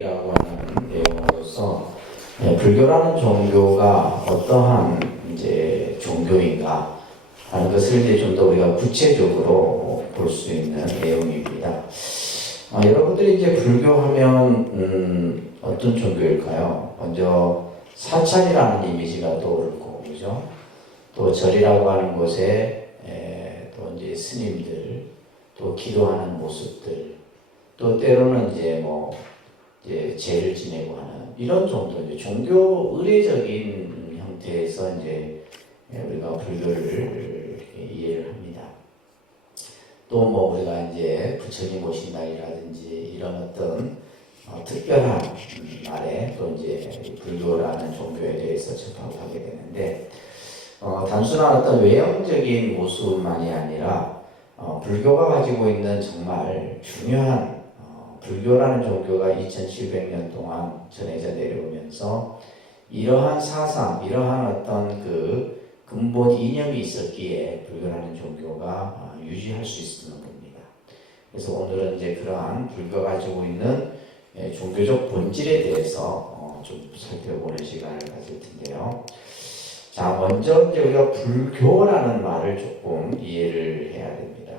라고 하는 내용으로서 불교라는 종교가 어떠한 이제 종교인가 하는 것을 이제 좀 더 우리가 구체적으로 볼 수 있는 내용입니다. 여러분들이 이제 불교하면 어떤 종교일까요? 먼저 사찰이라는 이미지가 떠오르고, 그죠? 또 절이라고 하는 곳에 또 이제 스님들, 또 기도하는 모습들, 또 때로는 이제 제를 지내고 하는 이런 정도 이제 종교 의례적인 형태에서 이제 우리가 불교를 이해를 합니다. 또 우리가 이제 부처님 오신 날이라든지 이런 어떤 특별한 날에 또 이제 불교라는 종교에 대해서 접하게 되는데 단순한 어떤 외형적인 모습만이 아니라 불교가 가지고 있는 정말 중요한 불교라는 종교가 2700년 동안 전해져 내려오면서 이러한 사상, 이러한 어떤 그 근본 이념이 있었기에 불교라는 종교가 유지할 수 있는 겁니다. 그래서 오늘은 이제 그러한 불교가 가지고 있는 종교적 본질에 대해서 좀 살펴보는 시간을 가질 텐데요. 자, 먼저 이제 우리가 불교라는 말을 조금 이해를 해야 됩니다.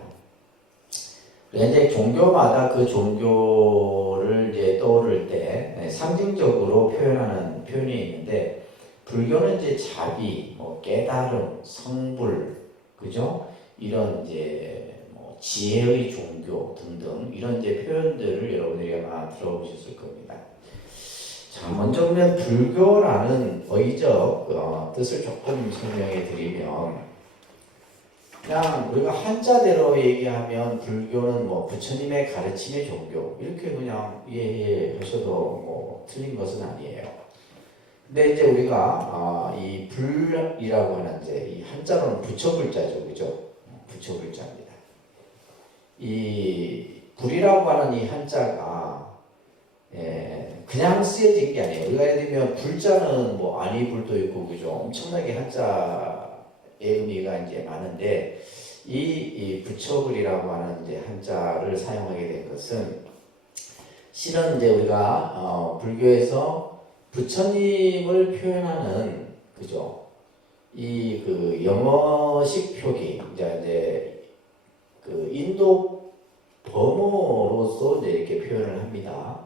이제 종교마다 그 종교를 이제 떠오를 때 상징적으로 표현하는 표현이 있는데, 불교는 이제 자비, 깨달음, 성불, 그죠? 이런 이제 지혜의 종교 등등 이런 이제 표현들을 여러분들이 아마 들어보셨을 겁니다. 자, 먼저 보면 불교라는 의적 뜻을 조금 설명해 드리면, 그냥 우리가 한자대로 얘기하면 불교는 부처님의 가르침의 종교 이렇게 그냥 이해하셔도 틀린 것은 아니에요. 근데 이제 우리가 이 불이라고 하는 이제 이 한자로는 부처불자죠, 그죠? 부처불자입니다. 이 불이라고 하는 이 한자가 그냥 쓰여진 게 아니에요. 우리가 예를 들면 불자는 안이불도 있고, 그죠? 엄청나게 한자의 의미가 이제 많은데, 이 부처불이라고 하는 이제 한자를 사용하게 된 것은 실은 이제 우리가 불교에서 부처님을 표현하는, 그죠? 이 그 영어식 표기, 이제 그 인도 범어로서 이제 이렇게 표현을 합니다.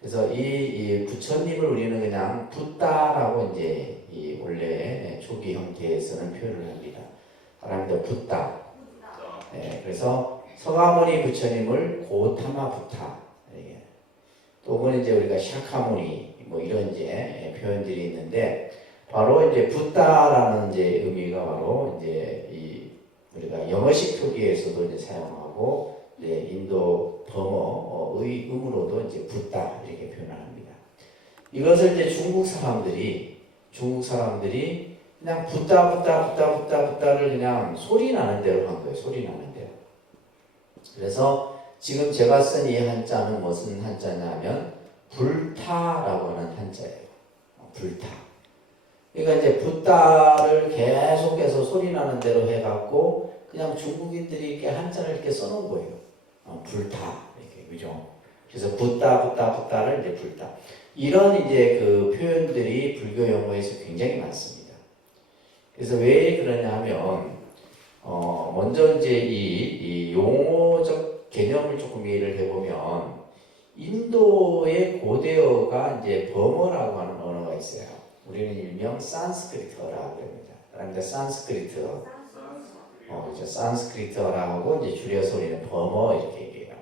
그래서 이 부처님을 우리는 그냥 붓다라고 이제 이 원래 초기 형태에서는 표현을 합니다. 사람들 붓다. 그래서 서가모니 부처님을 고타마 부타. 또는 이제 우리가 샤카모니 이런 이제 표현들이 있는데, 바로 이제 붓다라는 이제 의미가 바로 이제 우리가 영어식 표기에서도 이제 사용하고, 이제 인도 범어의 음으로도 이제 붓다 이렇게 표현합니다. 이것을 이제 중국 사람들이 그냥 붓다를 그냥 소리 나는 대로 한 거예요. 소리 나는 대로. 그래서 지금 제가 쓴 이 한자는 무슨 한자냐면 불타라고 하는 한자예요. 불타. 그러니까 이제 붓다를 계속해서 소리 나는 대로 해갖고 그냥 중국인들이 이렇게 한자를 이렇게 써놓은 거예요. 불타 이렇게, 그죠? 그래서 붓다를 이제 불타. 이런 이제 그 표현들이 불교 용어에서 굉장히 많습니다. 그래서 왜 그러냐 하면 먼저 이제 이 용어적 개념을 조금 이해를 해보면, 인도의 고대어가 이제 버머라고 하는 언어가 있어요. 우리는 일명 산스크리트어라고 합니다. 그런데 산스크리트어, 그렇죠. 산스크리트어라고 이제 줄여서 우리는 버머 이렇게 얘기해요.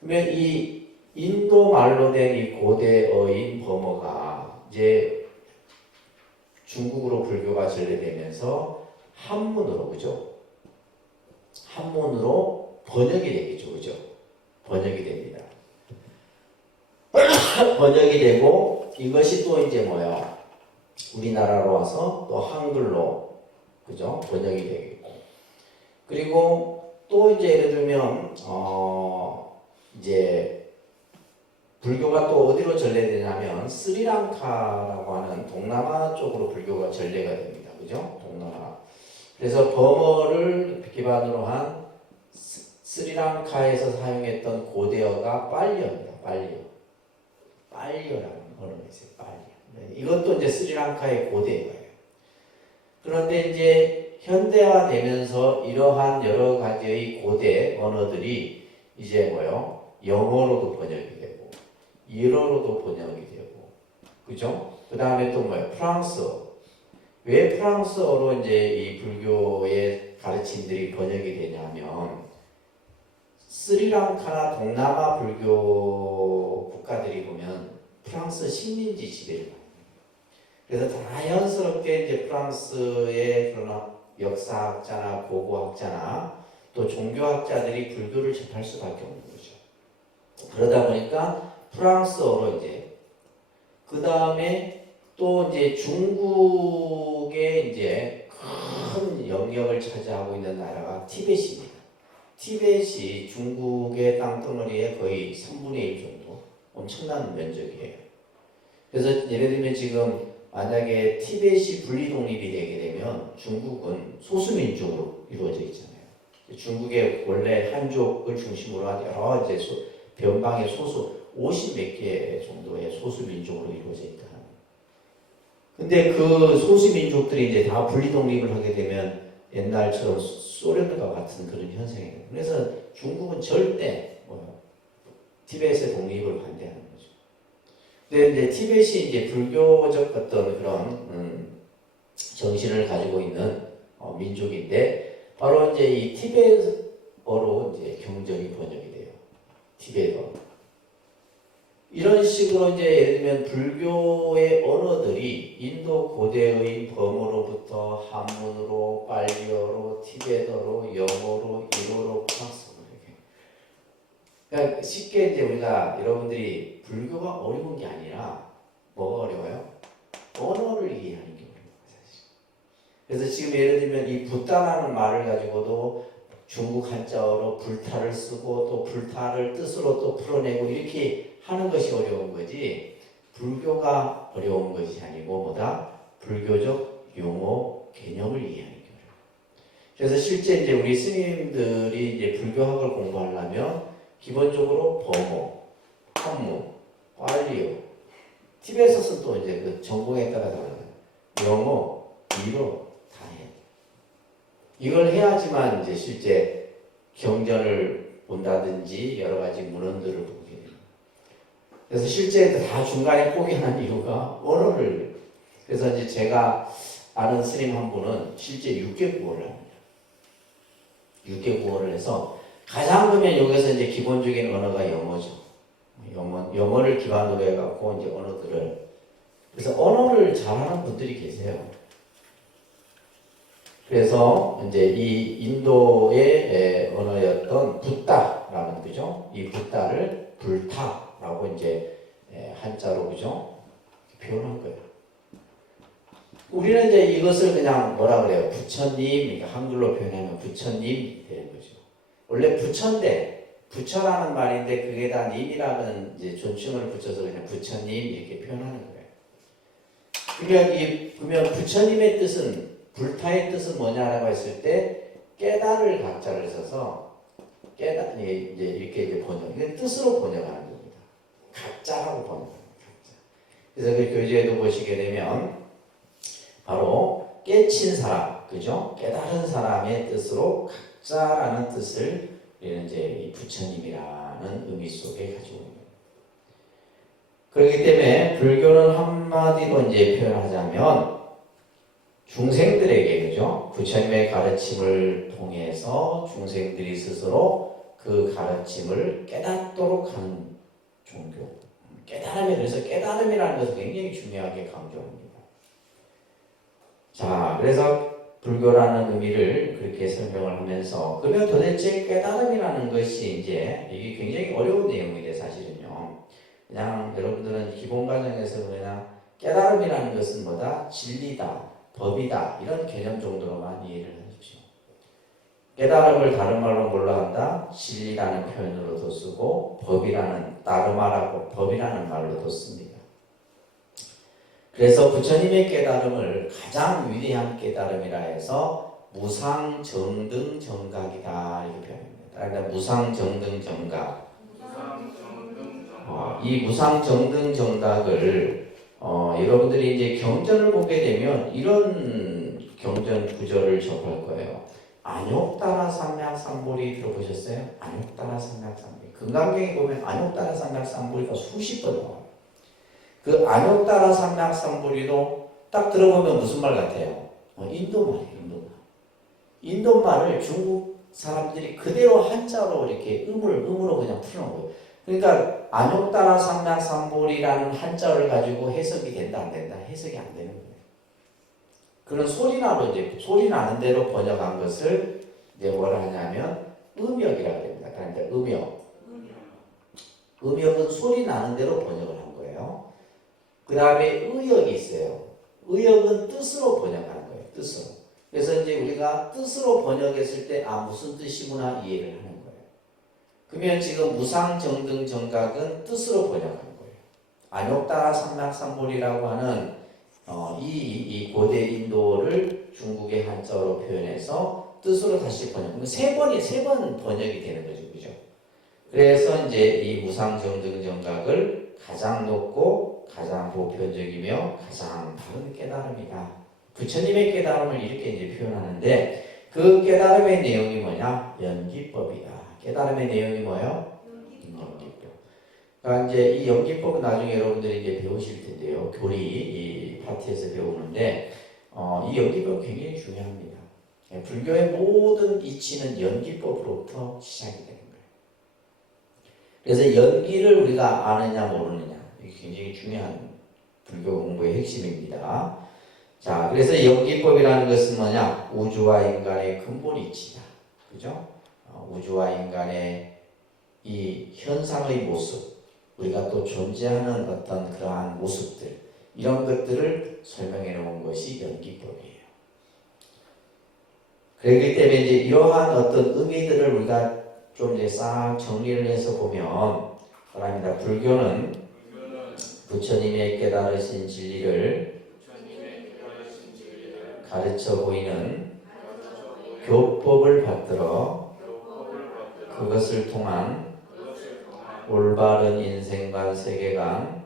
그러면 이 인도 말로 된 이 고대어인 버머가 이제 중국으로 불교가 전래되면서 한문으로, 그죠? 한문으로 번역이 되겠죠, 그죠? 번역이 됩니다. 번역이 되고, 이것이 또 이제 우리나라로 와서 또 한글로, 그죠? 번역이 되겠고. 그리고 또 이제 예를 들면, 이제 불교가 또 어디로 전래되냐면 스리랑카라고 하는 동남아 쪽으로 불교가 전래가 됩니다. 그죠? 동남아. 그래서 버머를 기반으로 한 스리랑카에서 사용했던 고대어가 빨리어입니다. 빨리어라는 언어가 있어요. 빨리. 이것도 이제 스리랑카의 고대어예요. 그런데 이제 현대화되면서 이러한 여러 가지의 고대 언어들이 이제 뭐요? 영어로도 번역이 되고, 일어로도 번역이 되고, 그죠? 그 다음에 또 뭐예요? 프랑스어. 왜 프랑스어로 이제 이 불교의 가르침들이 번역이 되냐면, 스리랑카나 동남아 불교 국가들이 보면 프랑스 식민지 지배를 받아요. 그래서 자연스럽게 이제 프랑스의 그런 역사학자나 고고학자나 또 종교학자들이 불교를 접할 수밖에 없는 거죠. 그러다 보니까 프랑스어로 이제 그 다음에 또 이제 중국의 이제 큰 영역을 차지하고 있는 나라가 티벳입니다. 티벳이 중국의 땅덩어리의 거의 3분의 1 정도 엄청난 면적이에요. 그래서 예를 들면 지금 만약에 티벳이 분리독립이 되게 되면 중국은 소수민족으로 이루어져 있잖아요. 중국의 원래 한족을 중심으로 한 여러 이제 변방의 소수 50몇 개 정도의 소수민족으로 이루어져 있다. 근데 그 소수민족들이 이제 다 분리독립을 하게 되면 옛날처럼 소련과 같은 그런 현상이에요. 그래서 중국은 절대 티벳의 독립을 반대하는 거죠. 근데 이제 티벳이 이제 불교적 어떤 그런 정신을 가지고 있는 민족인데 바로 이제 이 티벳어로 이제 경전이 번역이 돼요. 티벳어. 이런 식으로 이제 예를 들면 불교의 언어들이 인도 고대의 범어로부터 한문으로, 빨리어로, 티베트어로, 영어로, 일어로, 프랑스어로 이렇게. 그러니까 쉽게 이제 우리가 여러분들이 불교가 어려운 게 아니라 뭐가 어려워요? 언어를 이해하는 게 어려워요, 사실. 그래서 지금 예를 들면 이 붓다라는 말을 가지고도 중국 한자어로 불타를 쓰고 또 불타를 뜻으로 또 풀어내고 이렇게 하는 것이 어려운 거지 불교가 어려운 것이 아니고 뭐다? 불교적 용어 개념을 이해하는 게 어려워요. 그래서 실제 이제 우리 스님들이 이제 불교학을 공부하려면 기본적으로 범어, 한문, 빨리어, 티베트어는 또 이제 그 전공에 따라 다르거든요. 영어, 일어 다 해야 돼요. 이걸 해야지만 이제 실제 경전을 본다든지 여러 가지 문헌들을 보게 돼요. 그래서 실제 다 중간에 포기하는 이유가 언어를. 그래서 이제 제가 아는 스님 한 분은 실제 6개 구호를 합니다. 6개 구호를 해서 가장 그러면 여기서 이제 기본적인 언어가 영어죠. 영어를 기반으로 해갖고 이제 언어들을. 그래서 언어를 잘하는 분들이 계세요. 그래서 이제 이 인도의 언어였던 붓다라는 거죠. 이 붓다를 불타라고 이제 한자로 그죠? 표현한 거예요. 우리는 이제 이것을 그냥 뭐라 그래요? 부처님, 그러니까 한글로 표현하면 부처님 되는 거죠. 원래 부처인데 부처라는 말인데 그게 다 님이라는 이제 존칭을 붙여서 그냥 부처님 이렇게 표현하는 거예요. 그러면 부처님의 뜻은 불타의 뜻은 뭐냐라고 했을 때 깨달을 각자를 써서 이제 이렇게 이제 번역. 이건 뜻으로 번역하는 겁니다. 각자라고 번역하는 각자. 그래서 그 교재에도 보시게 되면 바로 깨친 사람, 그죠? 깨달은 사람의 뜻으로 각자라는 뜻을 우리는 이제 이 부처님이라는 의미 속에 가지고 있는 거예요. 그렇기 때문에 불교는 한마디로 이제 표현하자면 중생들에게 그죠? 부처님의 가르침을 통해서 중생들이 스스로 그 가르침을 깨닫도록 하는 종교. 깨달음이 그래서 깨달음이라는 것을 굉장히 중요하게 강조합니다. 자, 그래서 불교라는 의미를 그렇게 설명을 하면서 그러면 도대체 깨달음이라는 것이 이제 이게 굉장히 어려운 내용인데 사실은요. 그냥 여러분들은 기본 과정에서 그냥 깨달음이라는 것은 뭐다? 진리다. 법이다. 이런 개념 정도로만 이해를 하십시오. 깨달음을 다른 말로 뭘로 한다? 진리라는 표현으로도 쓰고 법이라는 다르마라고 법이라는 말로도 씁니다. 그래서 부처님의 깨달음을 가장 위대한 깨달음이라 해서 무상정등정각이다 이렇게 표현합니다. 그러니까 무상정등정각. 이 무상정등정각을 여러분들이 이제 경전을 보게 되면 이런 경전 구절을 접할 거예요. 안욕따라 삼맥삼보리 들어보셨어요? 안욕따라 삼맥삼보리. 금강경에 보면 안욕따라 삼맥삼보리가 수십 번 나와요. 그 안욕따라 삼맥삼보리도 딱 들어보면 무슨 말 같아요? 인도말이에요. 인도말을 중국 사람들이 그대로 한자로 이렇게 음으로 그냥 풀어놓은 거예요. 그러니까 안욕따라 삼맥삼보리라는 한자를 가지고 해석이 된다 안 된다? 해석이 안 되는 거예요. 그런 소리나로 이제 소리 나는 대로 번역한 것을 이제 뭐라 하냐면 음역이라고 합니다. 그러니까 음역은 소리 나는 대로 번역을 한 거예요. 그 다음에 의역이 있어요. 의역은 뜻으로 번역하는 거예요. 뜻으로. 그래서 이제 우리가 뜻으로 번역했을 때 무슨 뜻이구나 이해를 하는 거예요. 그러면 지금 무상정등정각은 뜻으로 번역하는 거예요. 안욕따라 삼맥삼보리라고 하는 이 고대 인도를 중국의 한자로 표현해서 뜻으로 다시 번역. 세 번 번역이 되는 거죠, 그죠? 그래서 이제 이 무상정등정각을 가장 높고 가장 보편적이며 가장 바른 깨달음이다. 부처님의 깨달음을 이렇게 이제 표현하는데 그 깨달음의 내용이 뭐냐? 연기법이다. 깨달음의 내용이 뭐예요? 연기법. 그러니까 이제 이 연기법은 나중에 여러분들이 이제 배우실 텐데요. 교리 이 파트에서 배우는데 이 연기법 굉장히 중요합니다. 불교의 모든 이치는 연기법으로부터 시작이 되는 거예요. 그래서 연기를 우리가 아느냐 모르느냐 이게 굉장히 중요한 불교 공부의 핵심입니다. 자, 그래서 연기법이라는 것은 뭐냐? 우주와 인간의 근본 이치다. 그죠? 우주와 인간의 이 현상의 모습, 우리가 또 존재하는 어떤 그러한 모습들, 이런 것들을 설명해 놓은 것이 연기법이에요. 그렇기 때문에 이제 이러한 어떤 의미들을 우리가 좀 이제 싹 정리를 해서 보면, 바랍니다. 불교는 부처님의 깨달으신 진리를 가르쳐 보이는 교법을 받들어 그것을 통한 올바른 인생관 세계관,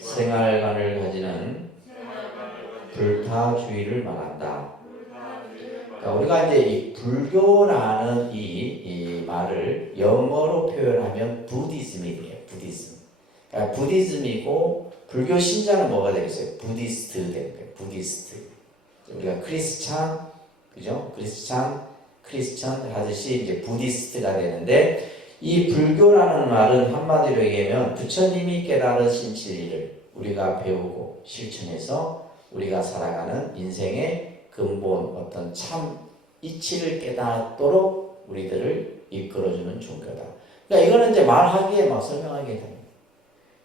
생활관을 가지는 불타주의를 말한다. 그러니까 우리가 이제 이 불교라는 이 말을 영어로 표현하면 부디즘이 돼요. 부디즘. 그러니까 부디즘이고 불교 신자는 뭐가 되겠어요? 부디스트 되는 거예요. 부디스트. 우리가 크리스찬, 그죠? 크리스찬 하듯이 이제 부디스트가 되는데 이 불교라는 말은 한마디로 얘기하면 부처님이 깨달으신 진리를 우리가 배우고 실천해서 우리가 살아가는 인생의 근본 어떤 참 이치를 깨닫도록 우리들을 이끌어주는 종교다. 그러니까 이거는 이제 말하기에 막 설명하기에 됩니다.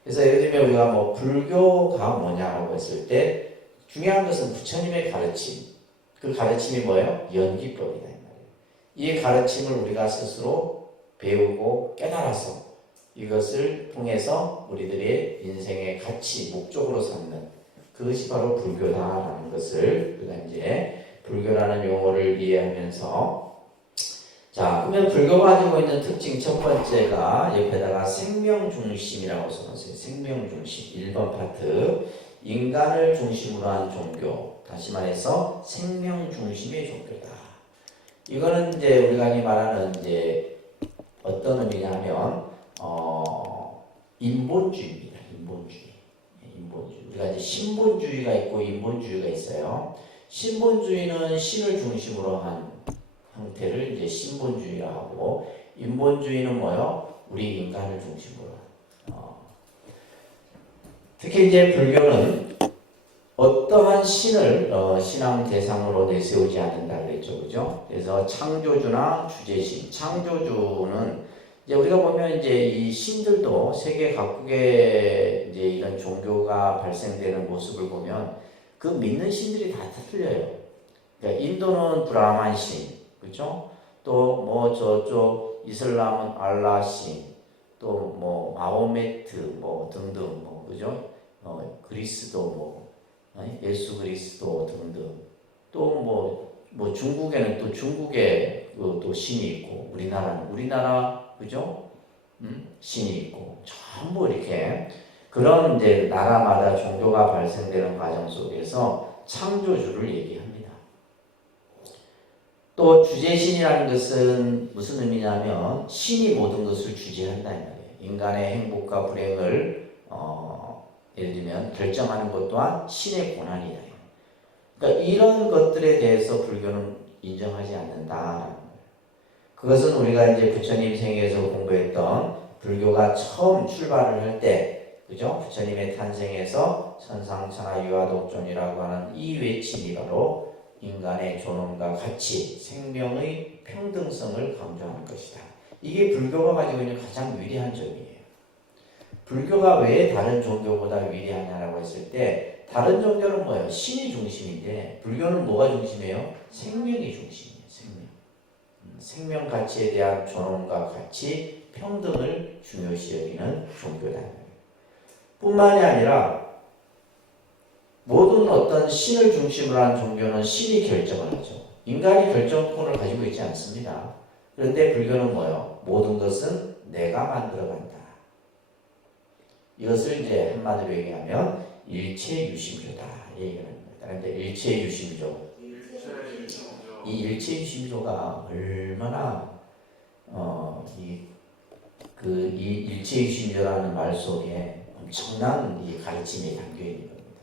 그래서 예를 들면 우리가 뭐 불교가 뭐냐라고 했을 때 중요한 것은 부처님의 가르침. 그 가르침이 뭐예요? 연기법이다. 이 가르침을 우리가 스스로 배우고 깨달아서 이것을 통해서 우리들의 인생의 가치, 목적으로 삼는 그것이 바로 불교다라는 것을 우리가 이제 불교라는 용어를 이해하면서 자, 그러면 불교가 가지고 있는 특징 첫 번째가 옆에다가 생명중심이라고 써놨어요. 생명중심. 1번 파트. 인간을 중심으로 한 종교. 다시 말해서 생명중심의 종교다. 이거는 이제 우리가 말하는 이제 어떤 의미냐면, 인본주의입니다. 인본주의. 우리가 이제 신본주의가 있고 인본주의가 있어요. 신본주의는 신을 중심으로 한 형태를 이제 신본주의라 하고, 인본주의는 뭐요? 우리 인간을 중심으로. 특히 이제 불교는 어떠한 신을 신앙 대상으로 내세우지 않는다 그랬죠, 그죠? 그래서 창조주나 주제신, 창조주는 이제 우리가 보면 이제 이 신들도 세계 각국의 이제 이런 종교가 발생되는 모습을 보면 그 믿는 신들이 다 틀려요. 그러니까 인도는 브라만 신, 그죠? 또 뭐 저쪽 이슬람은 알라 신, 또 뭐 마호메트 뭐 등등 뭐 그죠? 그리스도 뭐 예수 그리스도 등등 또 뭐 중국에는 또 중국의 또 신이 있고 우리나라 그죠? 신이 있고 전부 이렇게 그런 이제 나라마다 종교가 발생되는 과정 속에서 창조주를 얘기합니다. 또 주제신이라는 것은 무슨 의미냐면 신이 모든 것을 주재한다 이 말이에요. 인간의 행복과 불행을 예를 들면 결정하는 것 또한 신의 권한이다. 그러니까 이런 것들에 대해서 불교는 인정하지 않는다라는 거예요. 그것은 우리가 이제 부처님 생애에서 공부했던 불교가 처음 출발을 할 때, 그죠? 부처님의 탄생에서 선상천하 유아독존이라고 하는 이 외침이 바로 인간의 존엄과 가치, 생명의 평등성을 강조하는 것이다. 이게 불교가 가지고 있는 가장 위대한 점이에요. 불교가 왜 다른 종교보다 위대하냐라고 했을 때 다른 종교는 뭐예요? 신이 중심인데 불교는 뭐가 중심이에요? 생명이 중심이에요. 생명 가치에 대한 존엄과 가치, 평등을 중요시 여기는 종교다. 뿐만이 아니라 모든 어떤 신을 중심으로 한 종교는 신이 결정을 하죠. 인간이 결정권을 가지고 있지 않습니다. 그런데 불교는 뭐예요? 모든 것은 내가 만들어간다. 이것을 이제 한마디로 얘기하면 일체유심조다 얘기하는 겁니다. 그런데 일체유심조, 이 일체유심조가 얼마나 이 일체유심조라는 말 속에 엄청난 이 가르침이 담겨 있는 겁니다.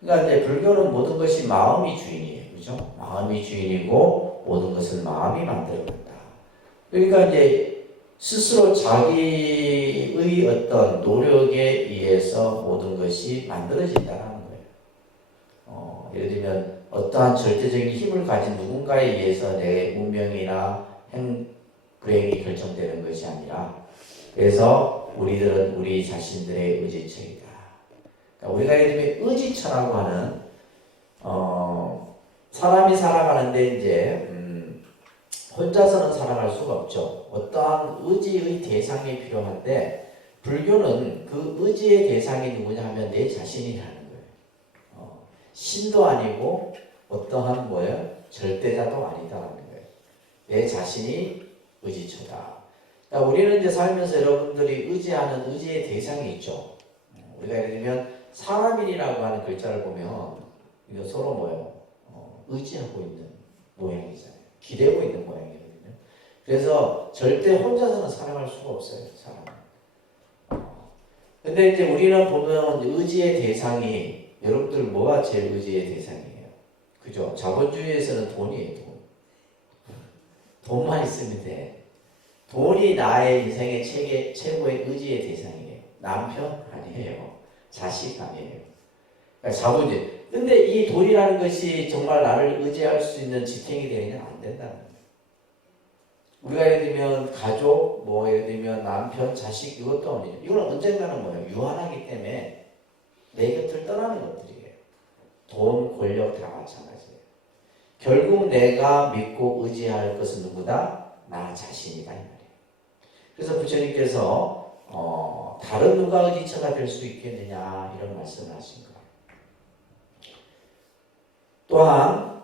그러니까 이제 불교는 모든 것이 마음이 주인이에요, 그렇죠? 마음이 주인이고 모든 것을 마음이 만들어간다. 그러니까 이제 스스로 자기의 어떤 노력에 의해서 모든 것이 만들어진다는 거예요. 예를 들면 어떠한 절대적인 힘을 가진 누군가에 의해서 내 운명이나 불행이 결정되는 것이 아니라 그래서 우리들은 우리 자신들의 의지처이다. 그러니까 우리가 예를 들면 의지처라고 하는 사람이 살아가는데 이제 혼자서는 살아갈 수가 없죠. 어떠한 의지의 대상이 필요한데 불교는 그 의지의 대상이 누구냐 하면 내 자신이라는 거예요. 신도 아니고 어떠한 뭐예요? 절대자도 아니다라는 거예요. 내 자신이 의지처다. 그러니까 우리는 이제 살면서 여러분들이 의지하는 의지의 대상이 있죠. 우리가 예를 들면 사람인이라고 하는 글자를 보면 이거 서로 뭐예요? 의지하고 있는 모양이잖아요. 기대고 있는 모양이거든요. 그래서 절대 혼자서는 살아갈 수가 없어요, 사람은. 근데 이제 우리는 보면 의지의 대상이 여러분들 뭐가 제일 의지의 대상이에요? 그죠? 자본주의에서는 돈이에요, 돈. 돈만 있으면 돼. 돈이 나의 인생의 최고의 의지의 대상이에요. 남편? 아니에요. 자식? 아니에요. 그러니까 자본주의. 근데 이 돈이라는 것이 정말 나를 의지할 수 있는 지탱이 되느냐? 안 된다는 거예요. 우리가 예를 들면 가족, 예를 들면 남편, 자식 이것도 아니에요. 이건 언젠가는 뭐예요? 유한하기 때문에 내 곁을 떠나는 것들이에요. 돈, 권력 다 마찬가지예요. 결국 내가 믿고 의지할 것은 누구다? 나 자신이다 이 말이에요. 그래서 부처님께서 다른 누가 의지처가 될 수 있겠느냐 이런 말씀을 하신 거예요. 또한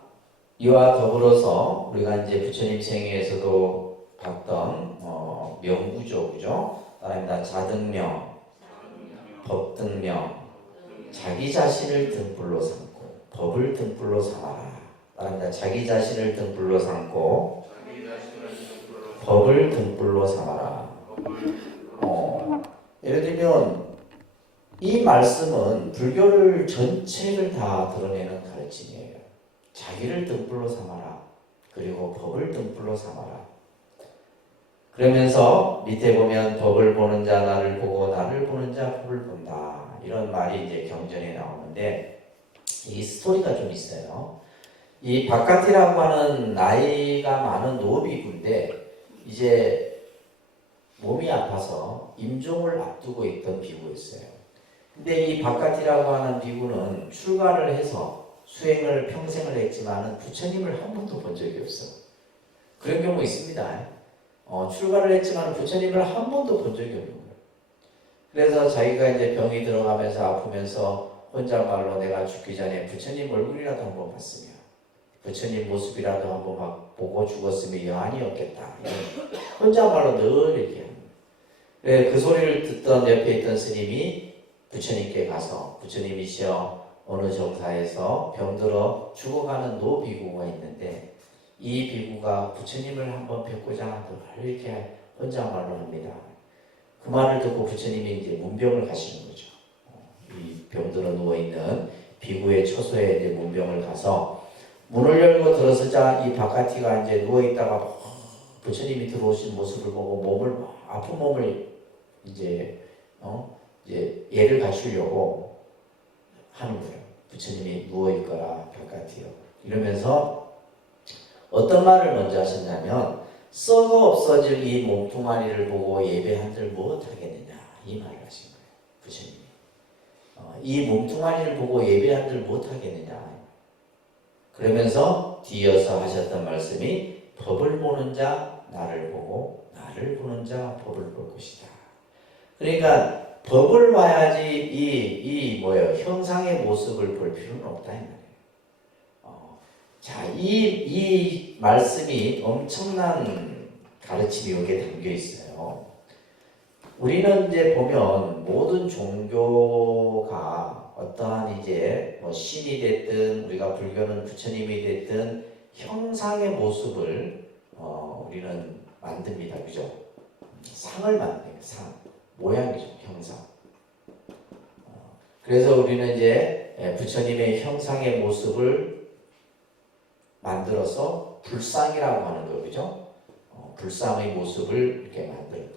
이와 더불어서 우리가 이제 부처님 생애에서도 봤던 명구조, 그죠? 따라합니다. 자등명, 법등명, 자기 자신을 등불로 삼고 법을 등불로 삼아라. 따라합니다. 자기 자신을 등불로 삼고 법을 등불로 삼아라. 예를 들면 이 말씀은 불교를 전체를 다 드러내는 가르침이에요. 자기를 등불로 삼아라. 그리고 법을 등불로 삼아라. 그러면서 밑에 보면 법을 보는 자 나를 보고 나를 보는 자 법을 본다. 이런 말이 이제 경전에 나오는데 이 스토리가 좀 있어요. 이 바깥이라고 하는 나이가 많은 노비군데 이제 몸이 아파서 임종을 앞두고 있던 비구였어요. 근데 이 바깥이라고 하는 비구는 출가를 해서 수행을 평생을 했지만 부처님을 한 번도 본 적이 없어. 그런 경우 있습니다. 출가를 했지만 부처님을 한 번도 본 적이 없는 거예요. 그래서 자기가 이제 병이 들어가면서 아프면서 혼자말로 내가 죽기 전에 부처님 얼굴이라도 한번 봤으면, 부처님 모습이라도 한번 막 보고 죽었으면 여한이 없겠다. 혼자말로 늘 이렇게 합니다. 그래, 그 소리를 듣던 옆에 있던 스님이 부처님께 가서 부처님이시여 어느 정사에서 병들어 죽어가는 노비구가 있는데 이 비구가 부처님을 한번 뵙고자 하더라 이렇게 혼잣말로 합니다. 그 말을 듣고 부처님이 이제 문병을 가시는 거죠. 이 병들어 누워있는 비구의 처소에 이제 문병을 가서 문을 열고 들어서자 이 바깥이가 이제 누워있다가 부처님이 들어오신 모습을 보고 아픈 몸을 이제 예를 갖추려고 하는 거예요. 부처님이 누워있거라 바깥이요. 이러면서 어떤 말을 먼저 하셨냐면 썩어 없어질 이 몸뚱아리를 보고 예배한들 못하겠느냐 이 말을 하신 거예요. 부처님이 이 몸뚱아리를 보고 예배한들 못하겠느냐 그러면서 뒤이어서 하셨던 말씀이 법을 보는 자 나를 보고 나를 보는 자 법을 볼 것이다. 그러니까 법을 봐야지 이 형상의 모습을 볼 필요는 없다 이 말이에요. 자, 이 말씀이 엄청난 가르침이 여기에 담겨 있어요. 우리는 이제 보면 모든 종교가 어떠한 이제 신이 됐든 우리가 불교는 부처님이 됐든 형상의 모습을 우리는 만듭니다. 그죠? 상을 만들어요. 상. 모양이죠. 형상. 그래서 우리는 이제 부처님의 형상의 모습을 만들어서 불상이라고 하는 거죠. 그죠? 불상의 모습을 이렇게 만들었다.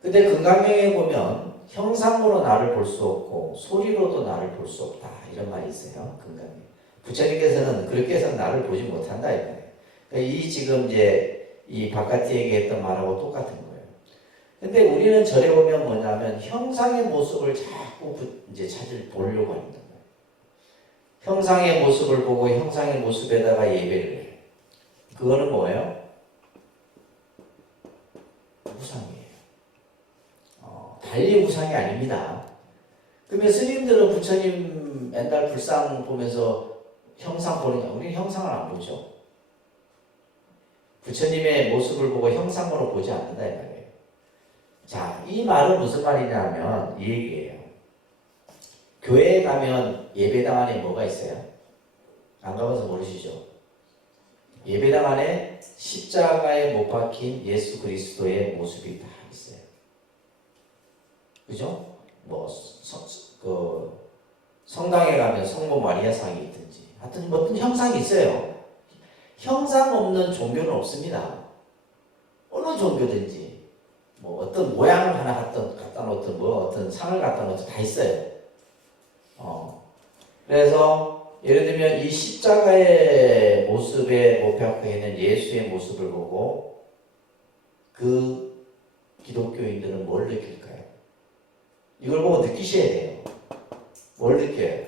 근데 금강경에 보면 형상으로 나를 볼 수 없고 소리로도 나를 볼 수 없다. 이런 말이 있어요. 금강경. 부처님께서는 그렇게 해서 나를 보지 못한다. 이 말이에요. 그러니까 이 지금 이제 이 바깥에 얘기했던 말하고 똑같은 거예요. 근데 우리는 절에 오면 뭐냐면 형상의 모습을 자꾸 이제 보려고 합니다. 형상의 모습을 보고 형상의 모습에다가 예배를 해요. 그거는 뭐예요? 우상이에요. 달리 우상이 아닙니다. 그러면 스님들은 부처님 맨날 불상 보면서 형상 보느냐? 우리는 형상을 안 보죠. 부처님의 모습을 보고 형상으로 보지 않는다 이 말이에요. 자, 이 말은 무슨 말이냐면 이 얘기예요. 교회에 가면 예배당 안에 뭐가 있어요? 안 가봐서 모르시죠? 예배당 안에 십자가에 못 박힌 예수 그리스도의 모습이 다 있어요. 그죠? 성당에 가면 성모 마리아상이 있든지 하여튼 어떤 형상이 있어요. 형상 없는 종교는 없습니다. 어느 종교든지 어떤 모양을 하나 갖다 놓든 어떤 상을 갖다 놓든 다 있어요. 그래서 예를 들면 이 십자가의 모습에 못 박혀 있는 예수의 모습을 보고 그 기독교인들은 뭘 느낄까요? 이걸 보고 느끼셔야 돼요. 뭘 느껴요?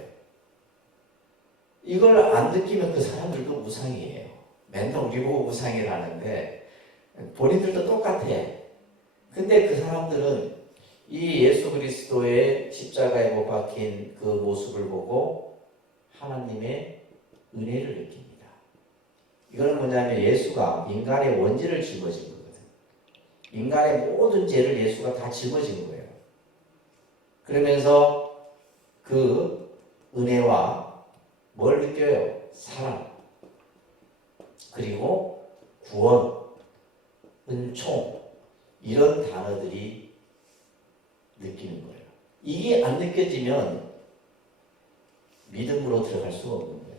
이걸 안 느끼면 그 사람들도 우상이에요. 맨날 우리 보고 우상이라는데 본인들도 똑같아. 근데 그 사람들은 이 예수 그리스도의 십자가에 못 박힌 그 모습을 보고 하나님의 은혜를 느낍니다. 이거는 뭐냐면 예수가 인간의 원죄를 짊어진 거거든. 인간의 모든 죄를 예수가 다 짊어진 거예요. 그러면서 그 은혜와 뭘 느껴요? 사랑, 그리고 구원, 은총 이런 단어들이 느끼는 거예요. 이게 안 느껴지면 믿음으로 들어갈 수가 없는 거예요.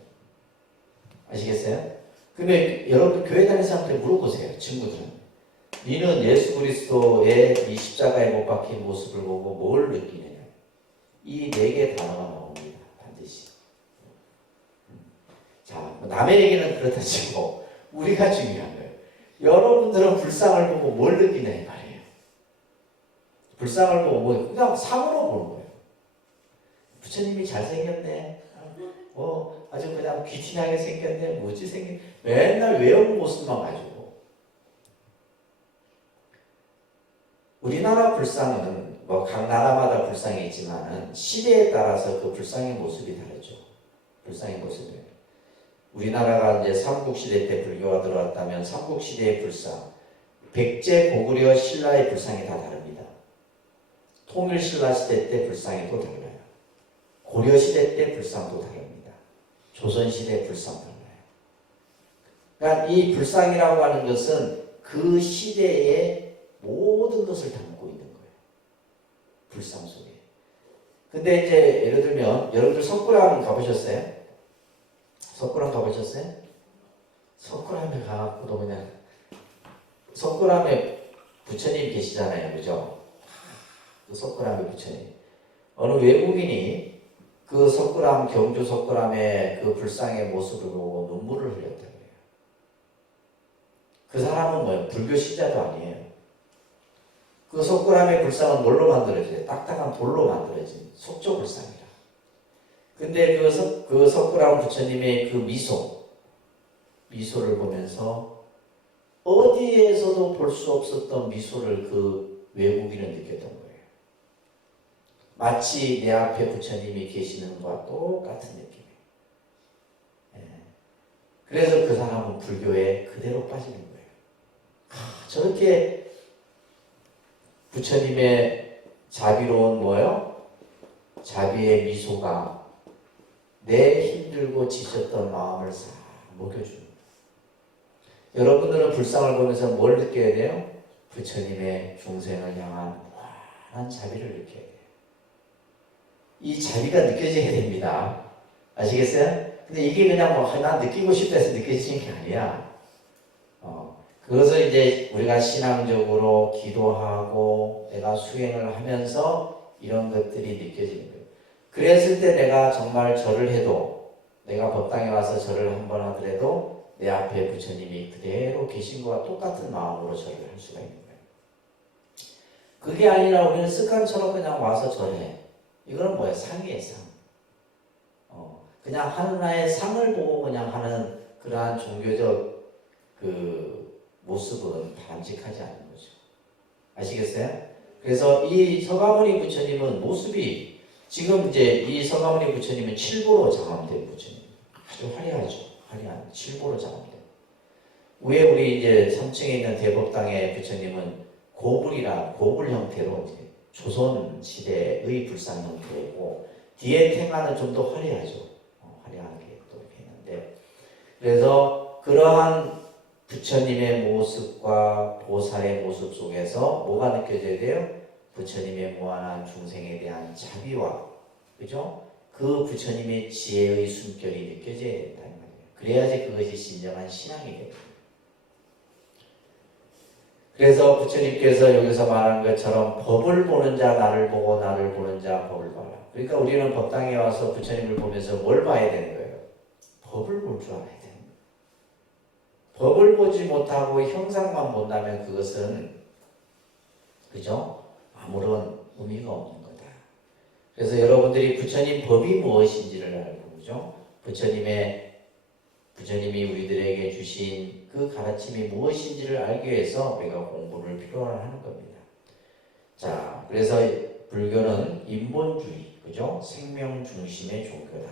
아시겠어요? 그러면 여러분 교회 다니는 사람한테 물어보세요. 친구들은. 너는 예수 그리스도의 이 십자가에 못 박힌 모습을 보고 뭘 느끼느냐. 이 4개 단어가 나옵니다. 반드시. 자, 남의 얘기는 그렇다 치고 우리가 중요한 거예요. 여러분들은 불상을 보고 뭘 느끼냐 이 말이에요. 불상을 보고 그냥 상으로 보는 거예요. 부처님이 잘생겼네. 아주 그냥 귀티나게 생겼네. 뭐지 생긴 맨날 외운 모습만 가지고. 우리나라 불상은 각 나라마다 불상이 있지만은 시대에 따라서 그 불상의 모습이 다르죠. 불상의 모습이. 우리나라가 이제 삼국시대 때 불교가 들어왔다면 삼국시대의 불상, 백제, 고구려, 신라의 불상이 다 다릅니다. 통일신라 시대 때 불상이 또 달라요. 고려시대 때 불상도 다릅니다. 조선시대 불상 달라요. 그러니까 이 불상이라고 하는 것은 그 시대의 모든 것을 담고 있는 거예요. 불상 속에. 근데 이제 예를 들면 여러분들 석굴암 가보셨어요? 석굴암 가보셨어요? 석굴암에 가고도 그냥 석굴암에 부처님 계시잖아요. 그죠? 그 석굴암에 부처님. 어느 외국인이 그 석굴암, 경주 석굴암의 그 불상의 모습을 보고 눈물을 흘렸다고 해요. 그 사람은 뭐예요? 불교 신자도 아니에요. 그 석굴암의 불상은 뭘로 만들어져요? 딱딱한 돌로 만들어진 속조 불상이라. 근데 그 석굴암 부처님의 그 미소를 보면서 어디에서도 볼 수 없었던 미소를 그 외국인은 느꼈던 거예요. 마치 내 앞에 부처님이 계시는 것과 똑같은 느낌이에요. 예. 그래서 그 사람은 불교에 그대로 빠지는 거예요. 저렇게 부처님의 자비로운 뭐예요? 자비의 미소가 내 힘들고 지쳤던 마음을 싹 먹여주는 거예요. 여러분들은 불상을 보면서 뭘 느껴야 돼요? 부처님의 중생을 향한 무한한 자비를 느껴야 돼요. 이 자비가 느껴져야 됩니다. 아시겠어요? 근데 이게 그냥 난 느끼고 싶다 해서 느껴지는 게 아니야. 그것을 이제 우리가 신앙적으로 기도하고 내가 수행을 하면서 이런 것들이 느껴지는 거예요. 그랬을 때 내가 정말 절을 해도, 내가 법당에 와서 절을 한번 하더라도 내 앞에 부처님이 그대로 계신 것과 똑같은 마음으로 절을 할 수가 있는 거예요. 그게 아니라 우리는 습관처럼 그냥 와서 절해. 이거는 뭐야? 상이에요, 상. 그냥 하나의 상을 보고 그냥 하는 그러한 종교적 그 모습은 바람직하지 않은 거죠. 아시겠어요? 그래서 이 서가모니 부처님은 모습이 지금 이제 이 서가모니 부처님은 칠보로 장엄된 부처님. 아주 화려하죠. 화려한 칠보로 장엄된. 위에 우리 이제 3층에 있는 대법당의 부처님은 고불 형태로 이제 조선 시대의 불상 형태이고 뒤에 탱화는 좀 더 화려하죠. 화려하게 또 이렇게 있는데 그래서 그러한 부처님의 모습과 보살의 모습 속에서 뭐가 느껴져야 돼요? 부처님의 무한한 중생에 대한 자비와 그죠? 그 부처님의 지혜의 숨결이 느껴져야 된다는 말이에요. 그래야지 그것이 진정한 신앙이 됩니다. 그래서 부처님께서 여기서 말한 것처럼 법을 보는 자 나를 보고 나를 보는 자 법을 봐라. 그러니까 우리는 법당에 와서 부처님을 보면서 뭘 봐야 되는 거예요? 법을 볼 줄 알아야 돼요. 법을 보지 못하고 형상만 본다면 그것은 그죠? 아무런 의미가 없는 거다. 그래서 여러분들이 부처님 법이 무엇인지를 알고 그죠? 부처님이 우리들에게 주신 그 가르침이 무엇인지를 알기 위해서 우리가 공부를 필요로 하는 겁니다. 자, 그래서 불교는 인본주의, 그죠? 생명 중심의 종교다라는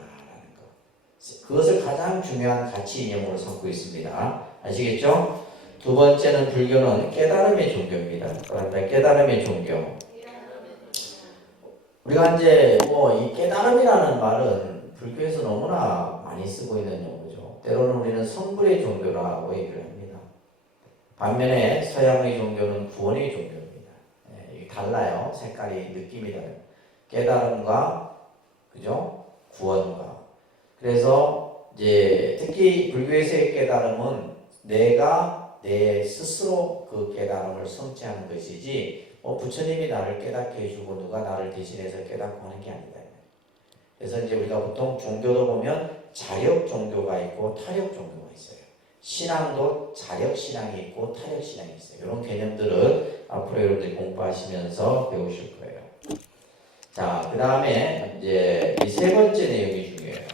것. 그것을 가장 중요한 가치 이념으로 삼고 있습니다. 아시겠죠? 두 번째는 불교는 깨달음의 종교입니다. 깨달음의 종교. 우리가 이제 이 깨달음이라는 말은 불교에서 너무나 많이 쓰고 있는 용어죠. 때로는 우리는 성불의 종교라고 얘기를 합니다. 반면에 서양의 종교는 구원의 종교입니다. 이게 달라요. 색깔이 느낌이 달라요. 깨달음과 그죠? 구원과. 그래서 이제 특히 불교에서의 깨달음은 내가 내 스스로 그 깨달음을 성취하는 것이지 부처님이 나를 깨닫게 해주고 누가 나를 대신해서 깨닫고 하는 게 아니다. 그래서 이제 우리가 보통 종교도 보면 자력 종교가 있고 타력 종교가 있어요. 신앙도 자력 신앙이 있고 타력 신앙이 있어요. 이런 개념들은 앞으로 여러분들이 공부하시면서 배우실 거예요. 자, 그 다음에 이제 이 세 번째 내용이 중요해요.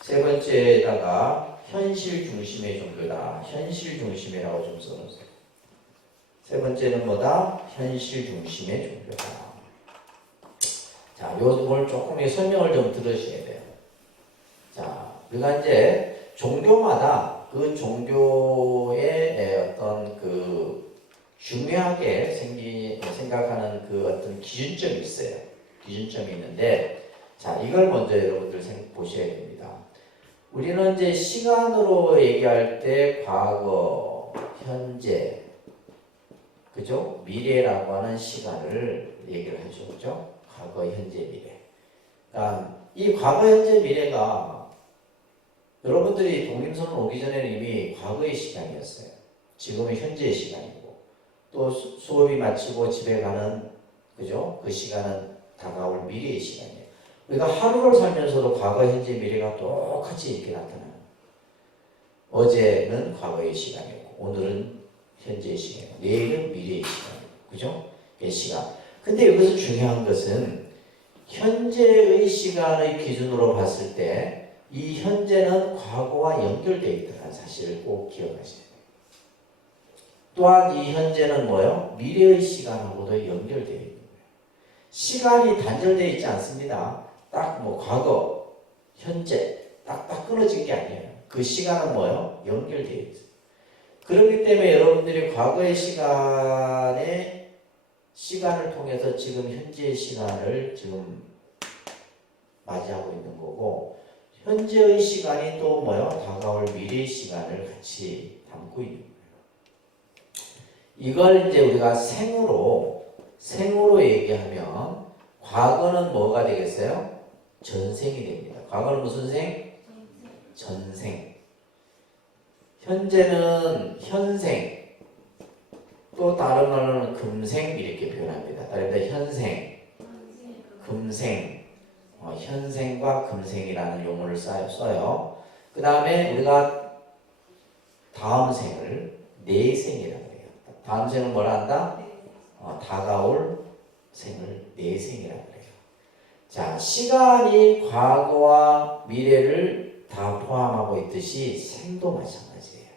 세 번째에다가 현실 중심의 종교다. 현실 중심이라고 좀 써놓으세요. 세 번째는 뭐다? 현실 중심의 종교다. 자, 요걸 조금 설명을 좀 들으셔야 돼요. 자, 우리가 이제 종교마다 그 종교의 어떤 그 중요하게 생각하는 그 어떤 기준점이 있어요. 기준점이 있는데, 자, 이걸 먼저 여러분들 보셔야 됩니다. 우리는 이제 시간으로 얘기할 때 과거, 현재, 그죠? 미래라고 하는 시간을 얘기를 하죠. 그죠? 과거, 현재, 미래. 그러니까 이 과거, 현재, 미래가 여러분들이 독립선언 오기 전에는 이미 과거의 시간이었어요. 지금은 현재의 시간이고, 또 수업이 마치고 집에 가는, 그죠? 그 시간은 다가올 미래의 시간이에요. 우리가 하루를 살면서도 과거, 현재, 미래가 똑같이 이렇게 나타나요. 어제는 과거의 시간이고, 오늘은 현재의 시간이고, 내일은 미래의 시간이고, 그죠? 이 시간. 근데 여기서 중요한 것은 현재의 시간의 기준으로 봤을 때 이 현재는 과거와 연결되어 있다는 사실을 꼭 기억하셔야 돼요. 또한 이 현재는 뭐예요? 미래의 시간하고도 연결되어 있는 거예요. 시간이 단절되어 있지 않습니다. 딱 뭐 과거, 현재 딱 끊어진 게 아니에요. 그 시간은 뭐예요? 연결되어 있어요. 그렇기 때문에 여러분들이 과거의 시간을 통해서 지금 현재의 시간을 지금 맞이하고 있는 거고, 현재의 시간이 또 뭐예요? 다가올 미래의 시간을 같이 담고 있는 거예요. 이걸 이제 우리가 생으로 얘기하면 과거는 뭐가 되겠어요? 전생이 됩니다. 과거는 무슨 생? 전생. 현재는 현생. 또 다른 말로는 금생 이렇게 표현합니다. 다른 데 현생, 금생, 현생과 금생이라는 용어를 써요. 그 다음에 우리가 다음 생을 내생이라고 해요. 다음 생은 뭐라 한다? 다가올 생을 내생이라고 해요. 자, 시간이 과거와 미래를 다 포함하고 있듯이 생도 마찬가지예요.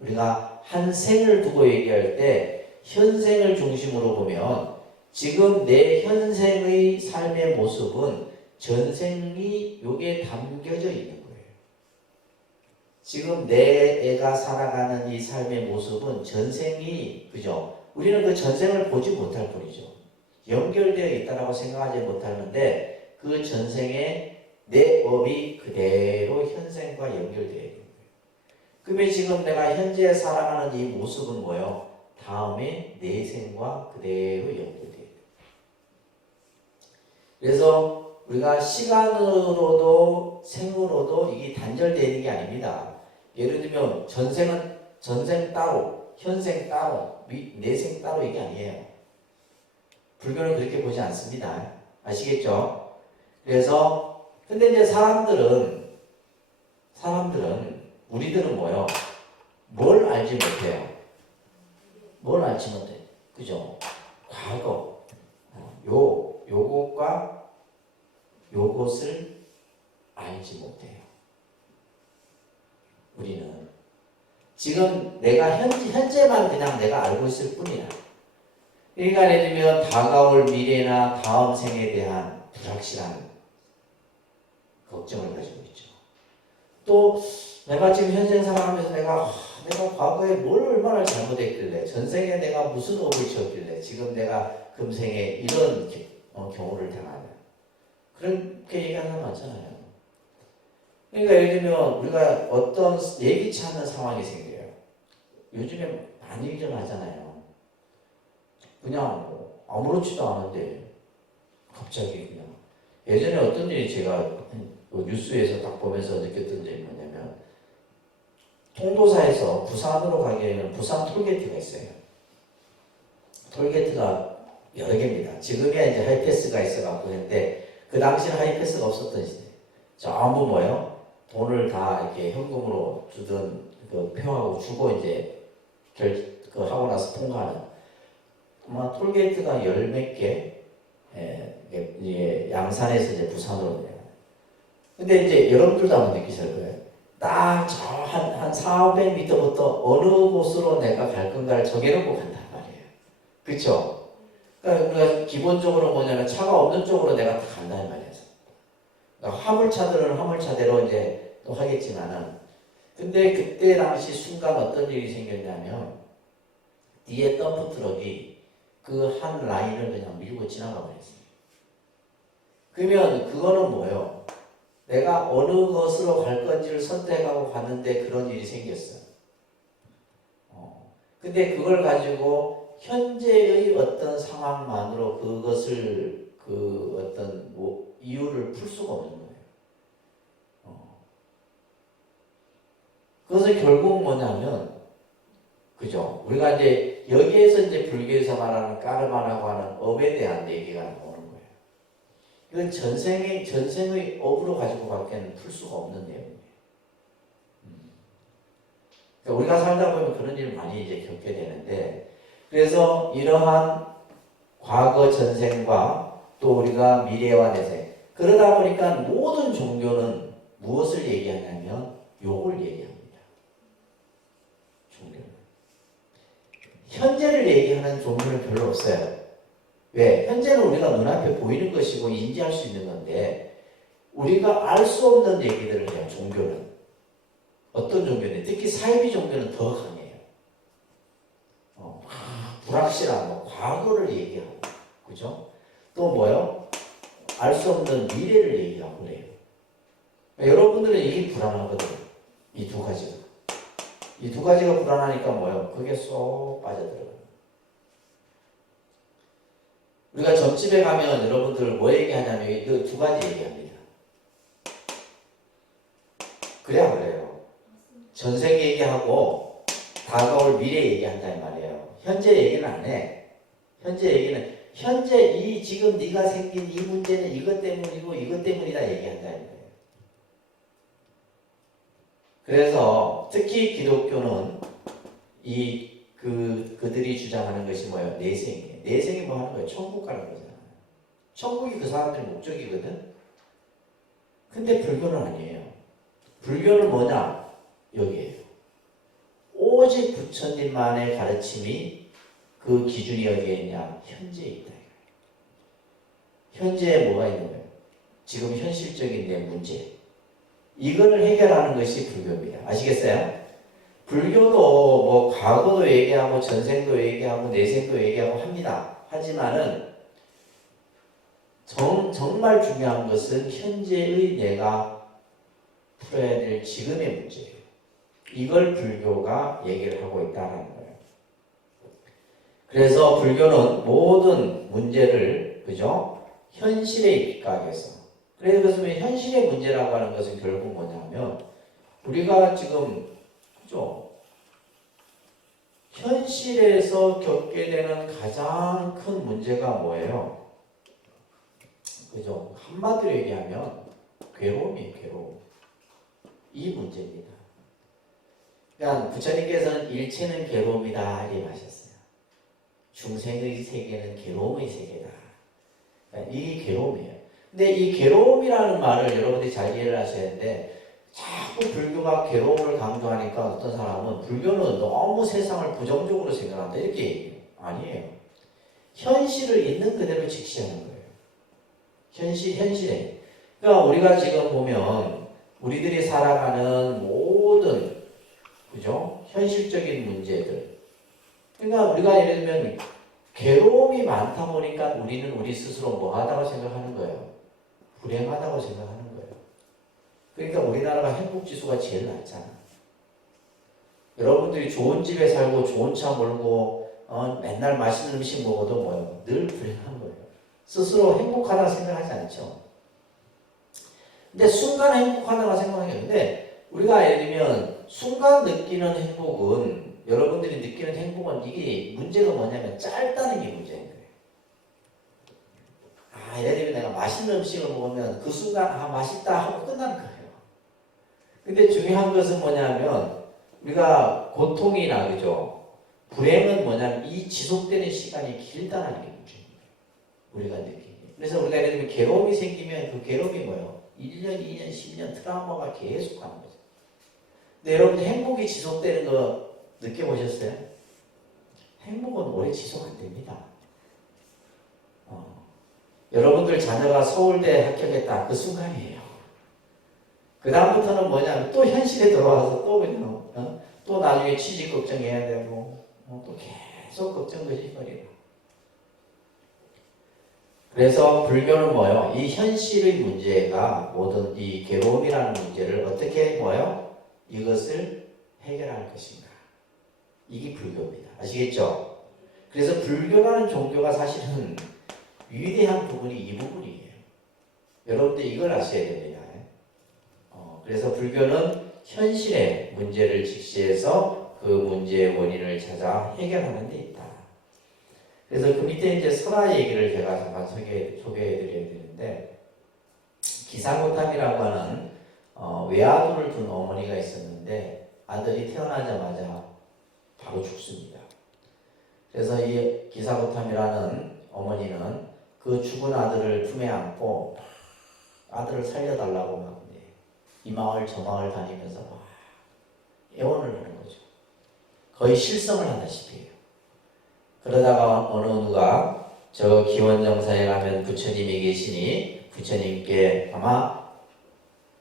우리가 한 생을 두고 얘기할 때 현생을 중심으로 보면 지금 내 현생의 삶의 모습은 전생이 여기에 담겨져 있는 거예요. 지금 내 애가 살아가는 이 삶의 모습은 전생이, 그죠? 우리는 그 전생을 보지 못할 뿐이죠. 연결되어 있다고 생각하지 못하는데 그 전생에 내 업이 그대로 현생과 연결되어 있는 거예요. 그러면 지금 내가 현재 살아가는 이 모습은 뭐예요? 다음에 내 생과 그대로 연결돼요. 그래서 우리가 시간으로도 생으로도 이게 단절되는 게 아닙니다. 예를 들면 전생은 전생 따로, 현생 따로, 내생 따로 이게 아니에요. 불교는 그렇게 보지 않습니다. 아시겠죠? 그래서 근데 이제 사람들은 우리들은 뭐예요? 뭘 알지 못해요? 뭘 알지 못해? 그죠? 과거. 요것과 요것을 알지 못해요. 우리는. 지금 내가 현재만 그냥 내가 알고 있을 뿐이야. 그러니까 예를 들면 다가올 미래나 다음 생에 대한 불확실한 걱정을 가지고 있죠. 또 내가 지금 현생 살아가면서 내가 과거에 뭘 얼마나 잘못했길래 전생에 내가 무슨 업을 지었길래 지금 내가 금생에 이런 경우를 당하냐. 그렇게 얘기하는 사람 많잖아요. 그러니까 예를 들면 우리가 어떤 예기치 않은 상황이 생겨요. 요즘에 많이 일어나잖아요. 그냥 아무렇지도 않은데 갑자기 그냥 예전에 어떤 일이 제가 뉴스에서 딱 보면서 느꼈던 점이 뭐냐면 통도사에서 부산으로 가기에는 부산 톨게이트가 있어요. 톨게이트가 여러 개입니다. 지금이야 이제 하이패스가 있어갖고 했는데 그 당시는 하이패스가 없었던 시대. 전부 뭐예요? 돈을 다 이렇게 현금으로 주던 그 표하고 주고 이제 하고 나서 통과하는. 아마 톨게이트가 열 몇 개, 양산에서 이제 부산으로 내려가요. 근데 이제 여러분들도 한번 느끼실 거예요. 딱 저 한 400m부터 어느 곳으로 내가 갈 건가를 정해놓고 간단 말이에요. 그쵸? 그러니까 우리가 기본적으로 뭐냐면 차가 없는 쪽으로 내가 다 간다는 말이에요. 그러니까 화물차들은 화물차대로 이제 또 하겠지만은 근데 그때 당시 순간 어떤 일이 생겼냐면 뒤에 덤프 트럭이 그 한 라인을 그냥 밀고 지나가 버렸어요. 그러면 그거는 뭐예요? 내가 어느 것으로 갈 건지를 선택하고 갔는데 그런 일이 생겼어요. 근데 그걸 가지고 현재의 어떤 상황만으로 그것을 그 어떤 뭐 이유를 풀 수가 없는 거예요. 그것은 결국 뭐냐면, 그죠? 우리가 이제 여기에서 이제 불교에서 말하는 까르마라고 하는 업에 대한 얘기가 나오는 거예요. 이건 전생의 업으로 가지고 밖에는 풀 수가 없는 내용이에요. 그러니까 우리가 살다 보면 그런 일을 많이 이제 겪게 되는데, 그래서 이러한 과거 전생과 또 우리가 미래와 내생, 그러다 보니까 모든 종교는 무엇을 얘기하냐면 요걸 얘기합니다. 종교는. 현재를 얘기하는 종교는 별로 없어요. 왜? 현재는 우리가 눈앞에 보이는 것이고 인지할 수 있는 건데, 우리가 알 수 없는 얘기들을 해요, 종교는. 어떤 종교는, 특히 사이비 종교는 더 강해요. 불확실한 뭐 과거를 얘기하고, 그죠? 또 뭐요? 알 수 없는 미래를 얘기하고 그래요. 그러니까 여러분들은 이게 불안하거든요. 이 두 가지가. 이 두 가지가 불안하니까 뭐요? 그게 쏙 빠져들어요. 우리가 점집에 가면 여러분들 뭐 얘기하냐면 이 두 가지 얘기합니다. 그래야 그래요. 전생 얘기하고 다가올 미래 얘기한단 말이에요. 현재 얘기는 안 해. 현재 얘기는 현재 지금 네가 생긴 이 문제는 이것 때문이고 이것 때문이다 얘기한다는 거예요. 그래서 특히 기독교는 그들이 주장하는 것이 뭐예요? 내생이에요. 내생이 뭐 하는 거예요? 천국 가는 거잖아요. 천국이 그 사람들의 목적이거든. 근데 불교는 아니에요. 불교는 뭐냐? 여기에요. 오직 부처님만의 가르침이 그 기준이 어디에 있냐? 현재에 있다. 현재에 뭐가 있는 거예요? 지금 현실적인 내 문제. 이걸 해결하는 것이 불교입니다. 아시겠어요? 불교도 뭐 과거도 얘기하고 전생도 얘기하고 내생도 얘기하고 합니다. 하지만은 정말 중요한 것은 현재의 내가 풀어야 될 지금의 문제예요. 이걸 불교가 얘기를 하고 있다는 거예요. 그래서 불교는 모든 문제를, 그죠? 현실에 입각해서. 그래서 현실의 문제라고 하는 것은 결국 뭐냐면, 우리가 지금, 그죠? 현실에서 겪게 되는 가장 큰 문제가 뭐예요? 그죠? 한마디로 얘기하면, 괴로움이에요, 괴로움. 이 문제입니다. 그러니까 부처님께서는 일체는 괴로움이다 이렇게 하셨어요. 중생의 세계는 괴로움의 세계다. 그러니까 이게 괴로움이에요. 근데 이 괴로움이라는 말을 여러분들이 잘 이해를 하셔야 되는데, 자꾸 불교가 괴로움을 강조하니까 어떤 사람은 불교는 너무 세상을 부정적으로 생각한다 이렇게 얘기해요. 아니에요. 현실을 있는 그대로 직시하는 거예요. 현실에. 그러니까 우리가 지금 보면 우리들이 살아가는 모든, 그죠? 현실적인 문제들. 그러니까 우리가 예를 들면 괴로움이 많다 보니까 우리는 우리 스스로 뭐 하다고 생각하는 거예요? 불행하다고 생각하는 거예요. 그러니까 우리나라가 행복지수가 제일 낮잖아. 여러분들이 좋은 집에 살고 좋은 차 몰고 맨날 맛있는 음식 먹어도 뭐예요? 늘 불행한 거예요. 스스로 행복하다고 생각하지 않죠. 근데 순간 행복하다고 생각하는데 우리가 예를 들면 순간 느끼는 행복은, 여러분들이 느끼는 행복은 이게 문제가 뭐냐면 짧다는 게 문제인 거예요. 예를 들면 내가 맛있는 음식을 먹으면 그 순간 맛있다 하고 끝나는 거예요. 근데 중요한 것은 뭐냐면 우리가 고통이나, 그죠? 불행은 뭐냐면 이 지속되는 시간이 길다는 게 문제입니다. 우리가 느끼기. 그래서 우리가 예를 들면 괴로움이 생기면 그 괴로움이 뭐예요? 1년, 2년, 10년 트라우마가 계속 가는 거죠. 근데 여러분들 행복이 지속되는 거 느껴보셨어요? 행복은 오래 지속 안 됩니다. 여러분들 자녀가 서울대 합격했다. 그 순간이에요. 그 다음부터는 뭐냐면 또 현실에 들어와서 또 그냥 또 나중에 취직 걱정해야 되고 또 계속 걱정거리 거리고. 그래서 불교는 뭐요? 이 현실의 문제가 모든 이 괴로움이라는 문제를 어떻게 뭐요? 이것을 해결할 것인가. 이게 불교입니다. 아시겠죠? 그래서 불교라는 종교가 사실은 위대한 부분이 이 부분이에요. 여러분들 이걸 아셔야 됩니다. 그래서 불교는 현실의 문제를 직시해서 그 문제의 원인을 찾아 해결하는 데 있다. 그래서 그 밑에 이제 설화 얘기를 제가 잠깐 소개해 드려야 되는데, 기사고탐이라고 하는 외아들을 둔 어머니가 있었는데 아들이 태어나자마자 바로 죽습니다. 그래서 이 기사고탐이라는 어머니는 그 죽은 아들을 품에 안고 아들을 살려달라고 막 이 마을 저 마을 다니면서 막 애원을 하는 거죠. 거의 실성을 한다시피 해요. 그러다가 어느 누가 저 기원정사에 가면 부처님이 계시니 부처님께 아마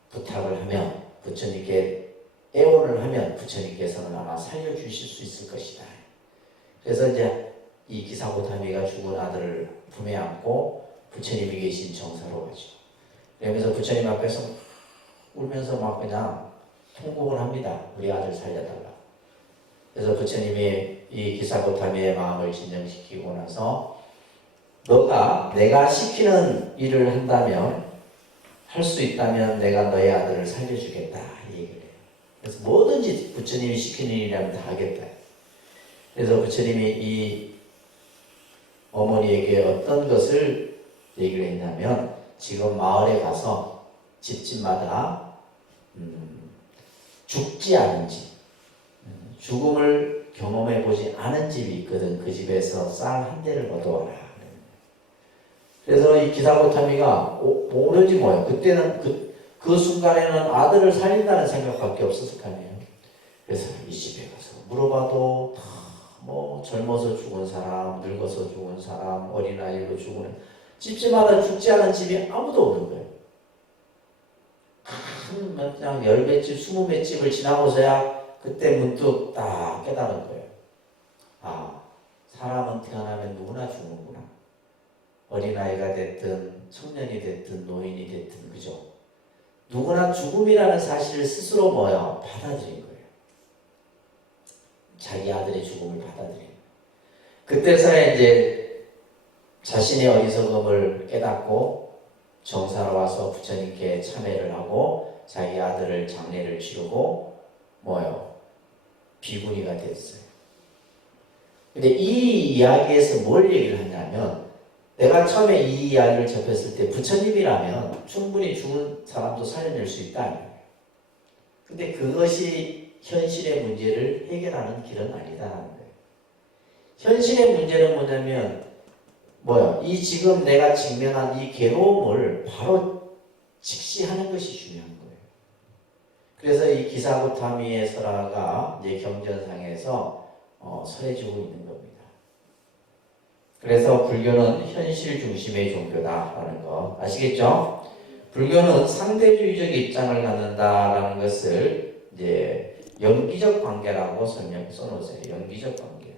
부탁을 하면, 부처님께 애원을 하면 부처님께서는 아마 살려주실 수 있을 것이다. 그래서 이제 이 기사고타미가 죽은 아들을 품에 안고 부처님이 계신 정사로 가죠. 그러면서 부처님 앞에서 울면서 막 그냥 통곡을 합니다. 우리 아들 살려달라. 그래서 부처님이 이 기사고타미의 마음을 진정시키고 나서 너가 내가 시키는 일을 한다면, 할 수 있다면 내가 너의 아들을 살려주겠다 이 얘기를 해요. 그래서 뭐든지 부처님이 시키는 일이라면 다 하겠다. 그래서 부처님이 이 어머니에게 어떤 것을 얘기를 했냐면, 지금 마을에 가서 집집마다 죽지 않은 집, 죽음을 경험해 보지 않은 집이 있거든. 그 집에서 쌀 한 대를 얻어와라. 그래서 이 기사고타미가 오로지 뭐예요? 그때는 그 순간에는 아들을 살린다는 생각밖에 없었을 거 아니에요. 그래서 이 집에 가서 물어봐도 다 뭐 젊어서 죽은 사람, 늙어서 죽은 사람, 어린아이로 죽은, 집집마다 죽지 않은 집이 아무도 없는 거예요. 그냥 10몇 집, 20몇 집을 지나고서야 그때 문득 딱 깨달은 거예요. 아, 사람은 태어나면 누구나 죽는구나. 어린아이가 됐든 청년이 됐든 노인이 됐든, 그죠? 누구나 죽음이라는 사실을 스스로 뭐야? 받아들인 거예요. 자기 아들의 죽음을 받아들인 거예요. 그때서야 이제 자신의 어리석음을 깨닫고 정사로 와서 부처님께 참회를 하고 자기 아들을 장례를 치르고 뭐요? 비구니가 됐어요. 근데 이 이야기에서 뭘 얘기를 하냐면, 내가 처음에 이 이야기를 접했을 때 부처님이라면 충분히 죽은 사람도 살려낼 수 있다. 근데 그것이 현실의 문제를 해결하는 길은 아니다라는 거예요. 현실의 문제는 뭐냐면 이 지금 내가 직면한 이 괴로움을 바로 직시하는 것이 중요한 거예요. 그래서 이 기사고타미의 설화가 이제 경전상에서 설해지고 있는 겁니다. 그래서 불교는 현실 중심의 종교다라는 거 아시겠죠? 불교는 상대주의적 입장을 갖는다라는 것을 이제 연기적 관계라고 써놓으세요. 연기적 관계.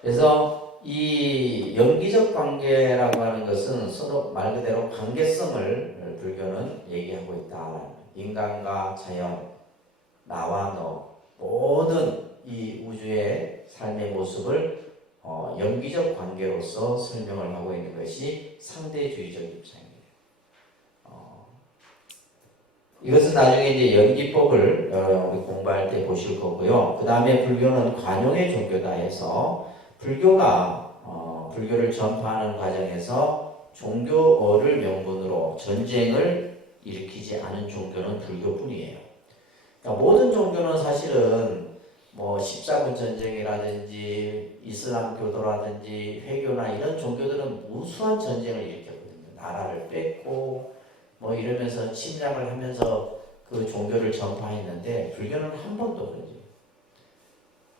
그래서 이 연기적 관계라고 하는 것은 서로 말 그대로 관계성을 불교는 얘기하고 있다. 인간과 자연, 나와 너, 모든 이 우주의 삶의 모습을 연기적 관계로서 설명을 하고 있는 것이 상대주의적 입장입니다. 이것은 나중에 이제 연기법을 우리 공부할 때 보실 거고요. 그 다음에 불교는 관용의 종교다 해서 불교를 전파하는 과정에서 종교를 명분으로 전쟁을 일으키지 않은 종교는 불교뿐이에요. 그러니까 모든 종교는 사실은 십자군 전쟁이라든지 이슬람 교도라든지 회교나 이런 종교들은 무수한 전쟁을 일으켰거든요. 나라를 뺏고 이러면서 침략을 하면서 그 종교를 전파했는데, 불교는 한 번도 그러지.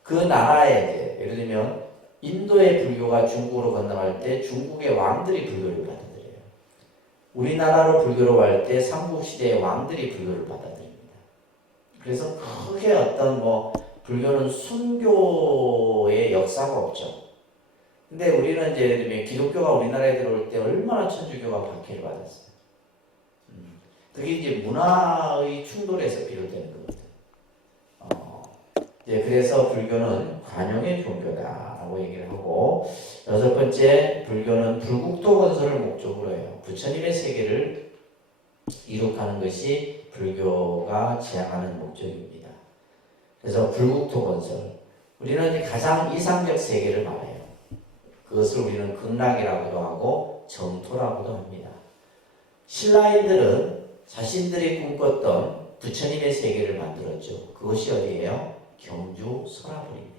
그 나라에 예를 들면 인도의 불교가 중국으로 건너갈 때 중국의 왕들이 불교를 받아들여요. 우리나라로 불교로 갈 때 삼국시대의 왕들이 불교를 받아들입니다. 그래서 크게 어떤 불교는 순교의 역사가 없죠. 근데 우리는 이제 예를 들면 기독교가 우리나라에 들어올 때 얼마나 천주교가 박해를 받았어요. 그게 이제 문화의 충돌에서 비롯되는 거거든. 이제 그래서 불교는 관용의 종교다라고 얘기를 하고, 여섯 번째, 불교는 불국토 건설을 목적으로 해요. 부처님의 세계를 이룩하는 것이 불교가 지향하는 목적입니다. 그래서 불국토 건설. 우리는 이제 가장 이상적 세계를 말해요. 그것을 우리는 극락이라고도 하고 정토라고도 합니다. 신라인들은 자신들이 꿈꿨던 부처님의 세계를 만들었죠. 그것이 어디예요? 경주 서라불입니다.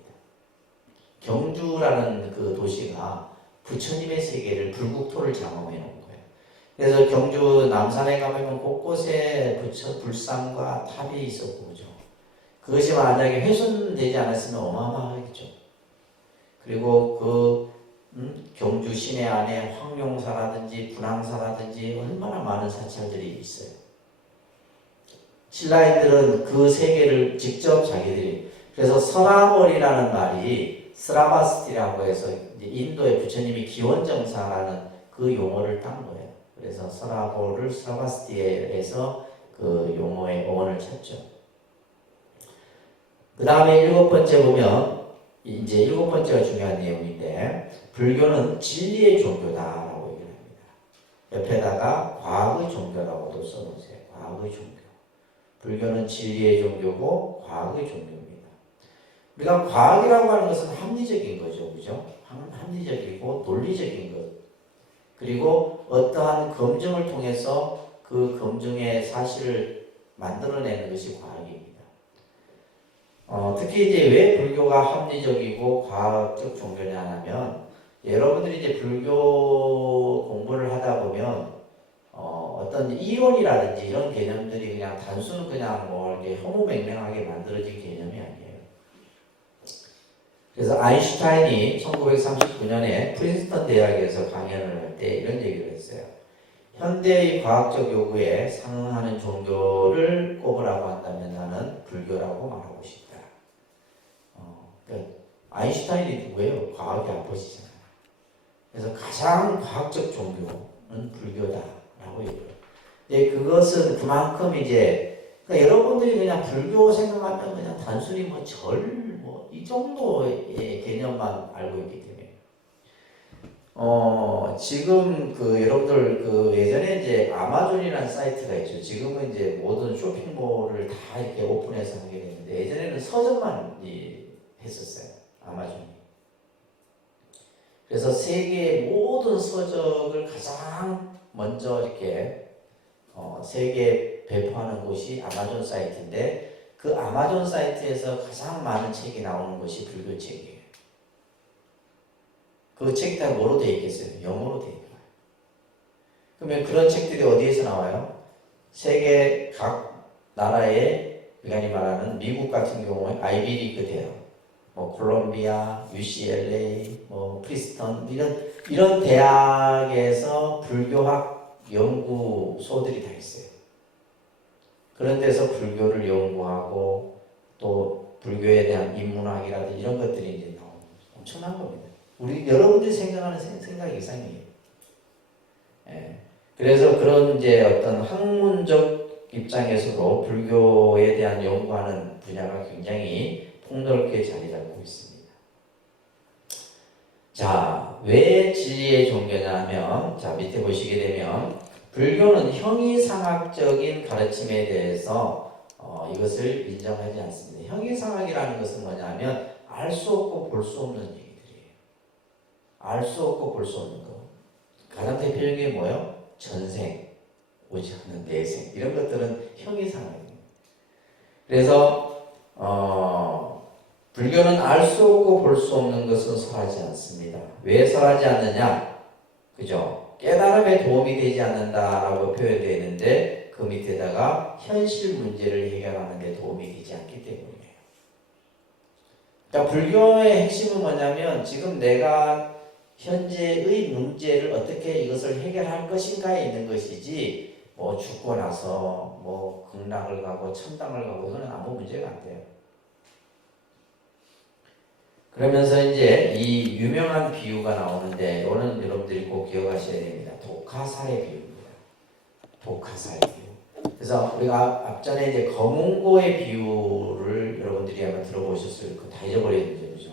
경주라는 그 도시가 부처님의 세계를 불국토를 장엄해 놓은 거예요. 그래서 경주 남산에 가면 곳곳에 불상과 탑이 있었고, 그죠? 그것이 만약에 훼손되지 않았으면 어마어마하겠죠. 그리고 경주 시내 안에 황룡사라든지 분황사라든지 얼마나 많은 사찰들이 있어요. 신라인들은 그 세계를 직접 자기들이, 그래서 서라벌이라는 말이 스라바스티라고 해서 인도의 부처님이 기원정사라는 그 용어를 딴 거예요. 그래서 서라벌을 스라바스티에서 그 용어의 어원을 찾죠. 그 다음에 일곱 번째 보면, 이제 일곱 번째가 중요한 내용인데, 불교는 진리의 종교다라고 얘기를 합니다. 옆에다가 과학의 종교라고도 써놓으세요. 과학의 종교. 불교는 진리의 종교고 과학의 종교입니다. 우리가 과학이라고 하는 것은 합리적인 거죠. 그죠? 합리적이고 논리적인 것. 그리고 어떠한 검증을 통해서 그 검증의 사실을 만들어내는 것이 과학입니다. 특히 이제 왜 불교가 합리적이고 과학적 종교냐 하면, 여러분들이 이제 불교 공부를 하다 보면 어떤 이론이라든지 이런 개념들이 그냥 단순 그냥 뭐 이렇게 허무맹랑하게 만들어진 개념이 아니에요. 그래서 아인슈타인이 1939년에 프린스턴 대학에서 강연을 할 때 이런 얘기를 했어요. 현대의 과학적 요구에 상응하는 종교를 꼽으라고 한다면 나는 불교라고 말하고 싶다. 그러니까 아인슈타인이 누구예요? 과학이 아버지잖아요. 그래서 가장 과학적 종교는 불교다라고 얘기해요. 그것은 그만큼 이제, 그러니까 여러분들이 그냥 불교 생각하면 그냥 단순히 뭐 이 정도의 개념만 알고 있기 때문에. 지금 여러분들 예전에 이제 아마존이라는 사이트가 있죠. 지금은 이제 모든 쇼핑몰을 다 이렇게 오픈해서 하게 됐는데, 예전에는 서점만 했었어요. 아마존이. 그래서 세계의 모든 서적을 가장 먼저 이렇게 세계에 배포하는 곳이 아마존 사이트인데, 그 아마존 사이트에서 가장 많은 책이 나오는 것이 불교 책이에요. 그 책이 다 뭐로 되어 있겠어요? 영어로 되어 있어요. 그러면 그런 책들이 어디에서 나와요? 세계 각 나라의, 그간이 말하는 미국 같은 경우에 아이비리그 대학, 뭐 콜롬비아, UCLA, 뭐 프리스턴 이런 대학에서 불교학 연구소들이 다 있어요. 그런 데서 불교를 연구하고 또 불교에 대한 인문학이라든지 이런 것들이 이제 나오는 엄청난 겁니다. 여러분들이 생각하는 생각 이상이에요. 예. 그래서 그런 이제 어떤 학문적 입장에서도 불교에 대한 연구하는 분야가 굉장히 폭넓게 자리 잡고 있습니다. 자, 왜 진리의 종교냐 하면, 자, 밑에 보시게 되면, 불교는 형이상학적인 가르침에 대해서 이것을 인정하지 않습니다. 형이상학이라는 것은 뭐냐면, 알 수 없고 볼 수 없는 얘기들이에요. 알 수 없고 볼 수 없는 거. 가장 대표적인 게 뭐예요? 전생, 오지 않는 내생. 이런 것들은 형이상학입니다. 그래서 불교는 알 수 없고 볼 수 없는 것은 설하지 않습니다. 왜 설하지 않느냐? 그죠? 깨달음에 도움이 되지 않는다라고 표현되어 있는데, 그 밑에다가 현실 문제를 해결하는 데 도움이 되지 않기 때문이에요. 그러니까 불교의 핵심은 뭐냐면, 지금 내가 현재의 문제를 어떻게 이것을 해결할 것인가에 있는 것이지, 뭐 죽고 나서 뭐 극락을 가고 천당을 가고 이거는 아무 문제가 안 돼요. 그러면서 이제 이 유명한 비유가 나오는데 이거는 여러분들이 꼭 기억하셔야 됩니다. 독화살의 비유입니다. 독화살의 비유. 그래서 우리가 앞전에 이제 검은고의 비유를 여러분들이 아마 들어보셨을 거 다 잊어버렸는데 그죠?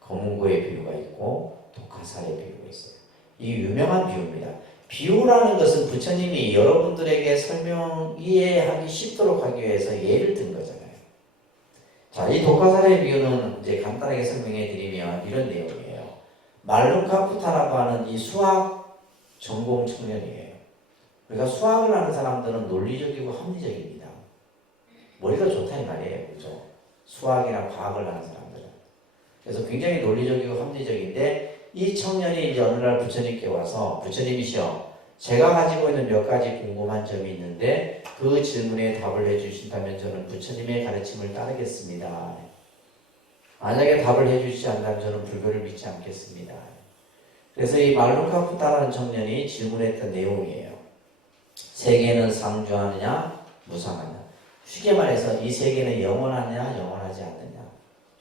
검은고의 비유가 있고 독화살의 비유가 있어요. 이 유명한 비유입니다. 비유라는 것은 부처님이 여러분들에게 이해하기 쉽도록 하기 위해서 예를 든 거잖아요. 자, 이 독화살의 비유는 이제 간단하게 설명해 드리면 이런 내용이에요. 말루카푸타라고 하는 이 수학 전공 청년이에요. 그러니까 수학을 하는 사람들은 논리적이고 합리적입니다. 머리가 좋다 이 말이에요. 그죠? 수학이나 과학을 하는 사람들은. 그래서 굉장히 논리적이고 합리적인데 이 청년이 이제 어느 날 부처님께 와서 부처님이시여 제가 가지고 있는 몇 가지 궁금한 점이 있는데 그 질문에 답을 해주신다면 저는 부처님의 가르침을 따르겠습니다. 만약에 답을 해주시지 않는다면 저는 불교를 믿지 않겠습니다. 그래서 이 말루카푸타라는 청년이 질문했던 내용이에요. 세계는 상주하느냐 무상하냐. 쉽게 말해서 이 세계는 영원하냐 영원하지 않느냐,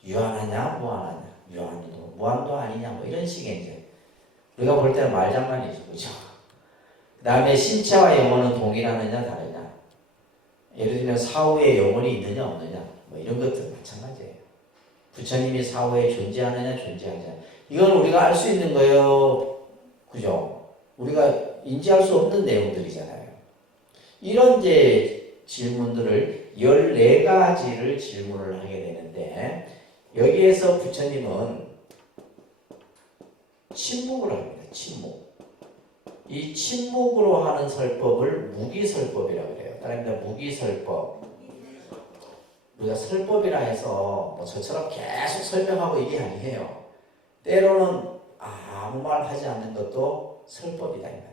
유한하냐 무한하냐, 유한도 무한도 아니냐 뭐 이런 식의 이제 우리가 볼 때는 말장난이죠. 그죠? 그 다음에 신체와 영혼은 동일하느냐 다르냐, 예를 들면 사후에 영혼이 있느냐 없느냐 뭐 이런 것들 마찬가지예요. 부처님이 사후에 존재하느냐 존재하지 않느냐 이건 우리가 알 수 있는 거예요. 그죠? 우리가 인지할 수 없는 내용들이잖아요. 이런 이제 질문들을 14가지를 질문을 하게 되는데 여기에서 부처님은 침묵을 합니다. 침묵. 이 침묵으로 하는 설법을 무기설법이라고 그래요. 다른 말 무기설법. 우리가 설법이라 해서 뭐 저처럼 계속 설명하고 이게 아니에요. 때로는 아무 말 하지 않는 것도 설법이다 이 말이에요.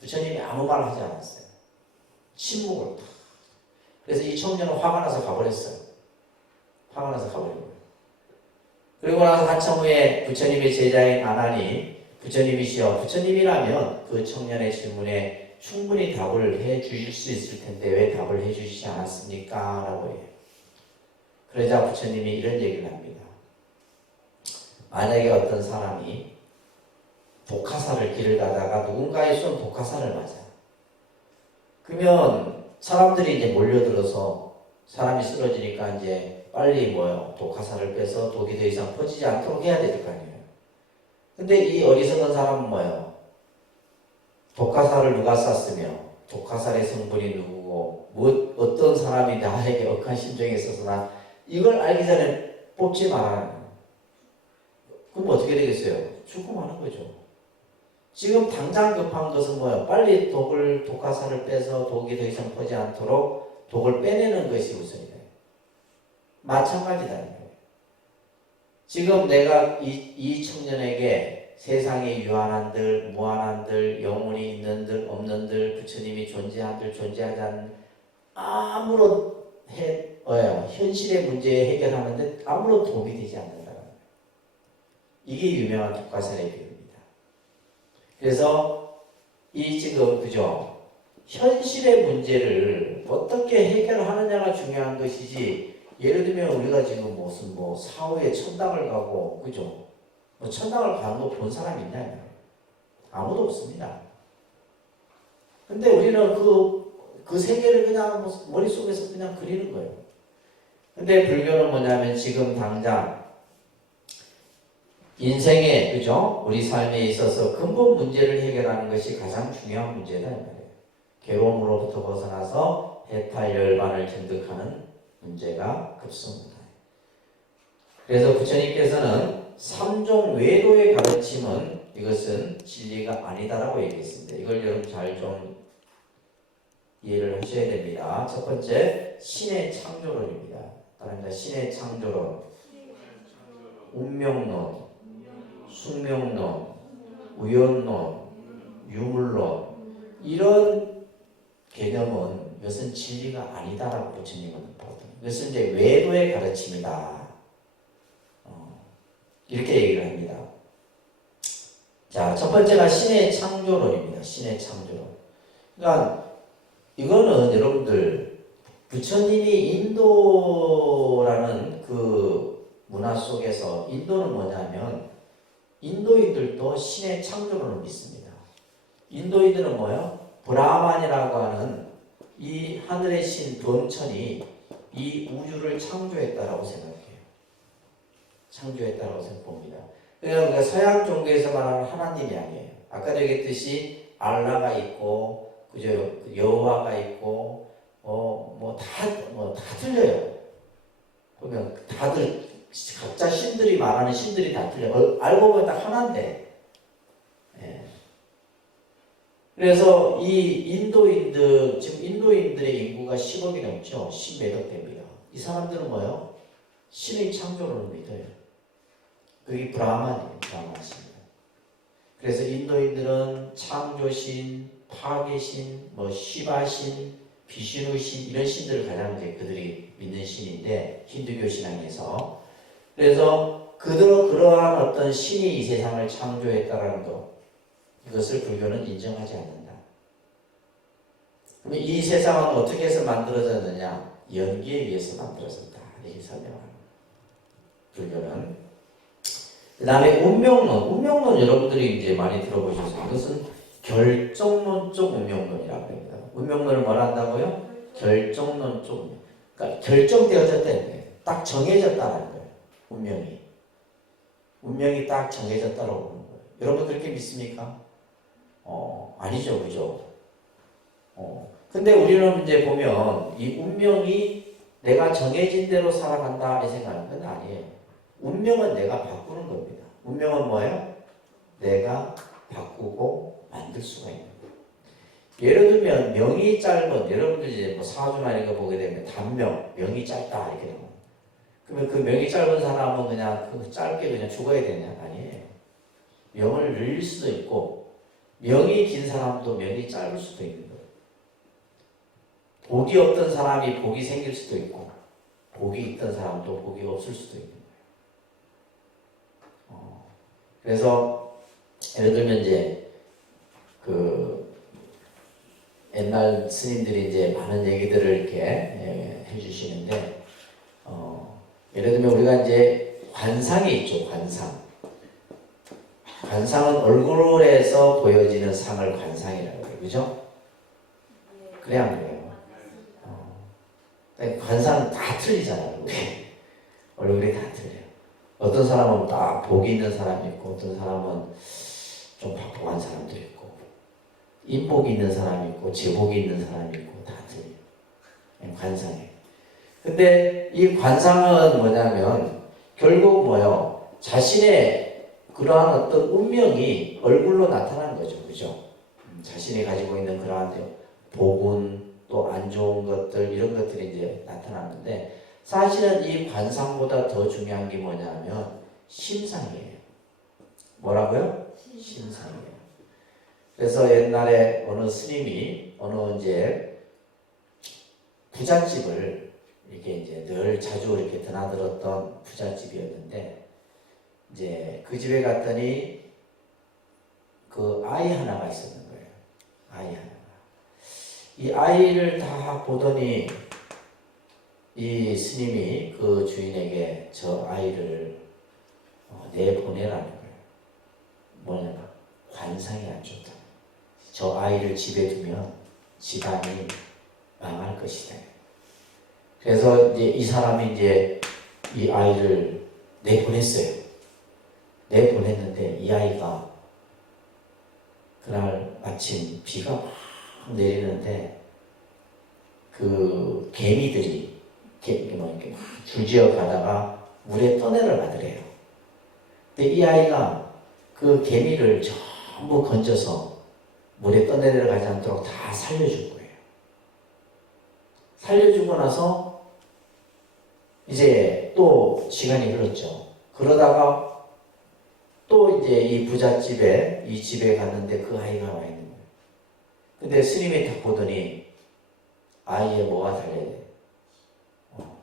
부처님이 아무 말 하지 않았어요. 침묵을. 그래서 이 청년은 화가 나서 가버렸어요. 화가 나서 가버리고. 그리고 나서 한참 후에 부처님의 제자인 아난이 부처님이시여 부처님이라면 그 청년의 질문에 충분히 답을 해 주실 수 있을 텐데 왜 답을 해 주시지 않았습니까? 라고 해요. 그러자 부처님이 이런 얘기를 합니다. 만약에 어떤 사람이 독화살을 길을 가다가 누군가의 쏜 독화살을 맞아. 그러면 사람들이 이제 몰려들어서 사람이 쓰러지니까 이제 빨리 독화살을 빼서 독이 더 이상 퍼지지 않도록 해야 될 거 아니에요. 근데 이 어리석은 사람은 뭐예요? 독화살을 누가 쐈으며 독화살의 성분이 누구고 어떤 사람이 나에게 억한 심정이 있어서 나 이걸 알기 전에 뽑지 말아야 해요. 그럼 어떻게 되겠어요? 죽고 마는 거죠. 지금 당장 급한 것은 뭐예요? 빨리 독화살을 빼서 독이 더 이상 퍼지지 않도록 독을 빼내는 것이 우선이다. 마찬가지다. 지금 내가 이 청년에게 세상에 유한한들, 무한한들, 영혼이 있는들, 없는들, 부처님이 존재한들, 존재하지 않는 아무런 현실의 문제 해결하는데 아무런 도움이 되지 않는다. 이게 유명한 독화살의 비유입니다. 그래서 이 지금 그죠? 현실의 문제를 어떻게 해결하느냐가 중요한 것이지. 예를 들면 우리가 지금 무슨 사후에 천당을 가고 그죠? 천당을 가는 거 본 사람 있나요? 아무도 없습니다. 근데 우리는 그 세계를 그냥 머릿속에서 그냥 그리는 거예요. 근데 불교는 뭐냐면 지금 당장 인생에 그죠? 우리 삶에 있어서 근본 문제를 해결하는 것이 가장 중요한 문제다 이 말이에요. 괴로움으로부터 벗어나서 해탈 열반을 증득하는 문제가 급습니다. 그래서 부처님께서는 삼종 외도의 가르침은 이것은 진리가 아니다라고 얘기했습니다. 이걸 여러분 잘 좀 이해를 하셔야 됩니다. 첫 번째, 신의 창조론입니다. 다릅니다. 신의 창조론, 운명론, 숙명론, 우연론, 유물론 이런 개념은 이것은 진리가 아니다라고 부처님은 보거든요. 이것은 이제 외도의 가르침이다. 이렇게 얘기를 합니다. 자, 첫 번째가 신의 창조론입니다. 신의 창조론. 그러니까 이거는 여러분들 부처님이 인도라는 문화 속에서 인도는 뭐냐면 인도인들도 신의 창조론을 믿습니다. 인도인들은 뭐예요? 브라만이라고 하는 이 하늘의 신 범천이 이 우주를 창조했다라고 생각해요. 창조했다라고 생각합니다. 그러니까 서양 종교에서 말하는 하나님이 아니에요. 아까도 얘기했듯이 알라가 있고, 그죠? 여호와가 있고, 다 틀려요. 그러면 다들 각자 신들이 말하는 신들이 다 틀려요. 알고 보면 딱 하나인데. 예. 그래서 지금 인도인들의 인구가 10억이 넘죠. 10몇억 됩니다. 이 사람들은 뭐예요? 신의 창조론을 믿어요. 그게 브라만이에요. 브라만입니다. 그래서 인도인들은 창조신, 파괴신, 시바신, 비슈누신 이런 신들을 가장 이제 그들이 믿는 신인데 힌두교 신앙에서 그래서 그러한 어떤 신이 이 세상을 창조했다라는 것 이것을 불교는 인정하지 않는다. 그럼 이 세상은 어떻게 해서 만들어졌느냐? 연기에 의해서 만들어졌다. 이렇게 설명합니다. 불교는. 그 다음에 운명론 여러분들이 이제 많이 들어보셨어요. 이것은 결정론적 운명론이라고 합니다. 운명론을 뭐라 한다고요? 결정론적 운명. 그러니까 결정되어졌다는 거예요. 딱 정해졌다는 거예요. 운명이 딱 정해졌다라고 보는 거예요. 여러분 그렇게 믿습니까? 아니죠, 그죠? 근데 우리는 이제 보면 이 운명이 내가 정해진 대로 살아간다 이 생각하는 건 아니에요. 운명은 내가 바꾸는 겁니다. 운명은 뭐예요? 내가 바꾸고 만들 수가 있는 거예요. 예를 들면 명이 짧은 여러분들이 이제 사주나 이런 거 보게 되면 단명, 명이 짧다 이렇게 되면 그러면 그 명이 짧은 사람은 그냥 그 짧게 그냥 죽어야 되냐? 아니에요. 명을 늘릴 수도 있고 명이 긴 사람도 명이 짧을 수도 있는 거예요. 복이 없던 사람이 복이 생길 수도 있고 복이 있던 사람도 복이 없을 수도 있는 거예요. 그래서 예를 들면 이제 그 옛날 스님들이 이제 많은 얘기들을 이렇게 해주시는데 예를 들면 우리가 이제 관상이 있죠. 관상은 얼굴에서 보여지는 상을 관상이라고 해요. 그죠? 그래 안 그래요? 관상 다 틀리잖아요. 얼굴이 다 틀려요. 어떤 사람은 딱 복이 있는 사람이 있고 어떤 사람은 좀 박복한 사람도 있고 인복이 있는 사람이 있고 제복이 있는 사람이 있고 다 틀려요. 관상이에요. 근데 이 관상은 뭐냐면 결국 뭐요? 자신의 그러한 어떤 운명이 얼굴로 나타나는 거죠. 그죠? 자신이 가지고 있는 그러한 복운 또 안 좋은 것들 이런 것들이 이제 나타나는데 사실은 이 관상보다 더 중요한 게 뭐냐면 심상이에요. 뭐라고요? 심상이에요. 그래서 옛날에 어느 스님이 어느 이제 부잣집을 이렇게 이제 늘 자주 이렇게 드나들었던 부잣집이었는데 이제 그 집에 갔더니 그 아이 하나가 있었는 거예요. 아이 하나가. 이 아이를 다 보더니 이 스님이 그 주인에게 저 아이를 내보내라는 거예요. 뭐냐면 관상이 안 좋다. 저 아이를 집에 두면 집안이 망할 것이다. 그래서 이제 이 사람이 이제 이 아이를 내보냈어요. 내보냈는데 이 아이가 그날 아침 비가 막 내리는데 그 개미들이 이렇게 줄지어 가다가 물에 떠내려 가더래요. 근데 이 아이가 그 개미를 전부 건져서 물에 떠내려 가지 않도록 다 살려준 거예요. 살려주고 나서 이제 또 시간이 흘렀죠. 그러다가 또 이제 이 부잣집에 이 집에 갔는데 그 아이가 와 있는 거예요. 근데 스님이 딱 보더니 아이의 뭐가 달라야 돼?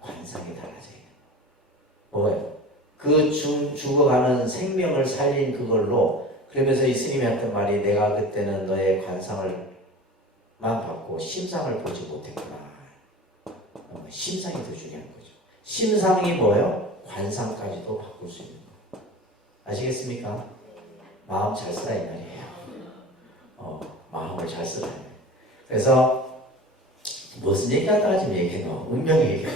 관상이 달라져요. 뭐예요? 그 죽어가는 생명을 살린 그걸로 그러면서 이 스님이 했던 말이 내가 그때는 너의 관상을만 받고 심상을 보지 못했구나. 심상이 더 중요한 거죠. 심상이 뭐예요? 관상까지도 바꿀 수 있는 거. 아시겠습니까? 마음 잘 쓰라 이 말이에요. 마음을 잘 쓰라. 그래서 무슨 얘기하다가 지금 얘기해요. 운명 얘기해요.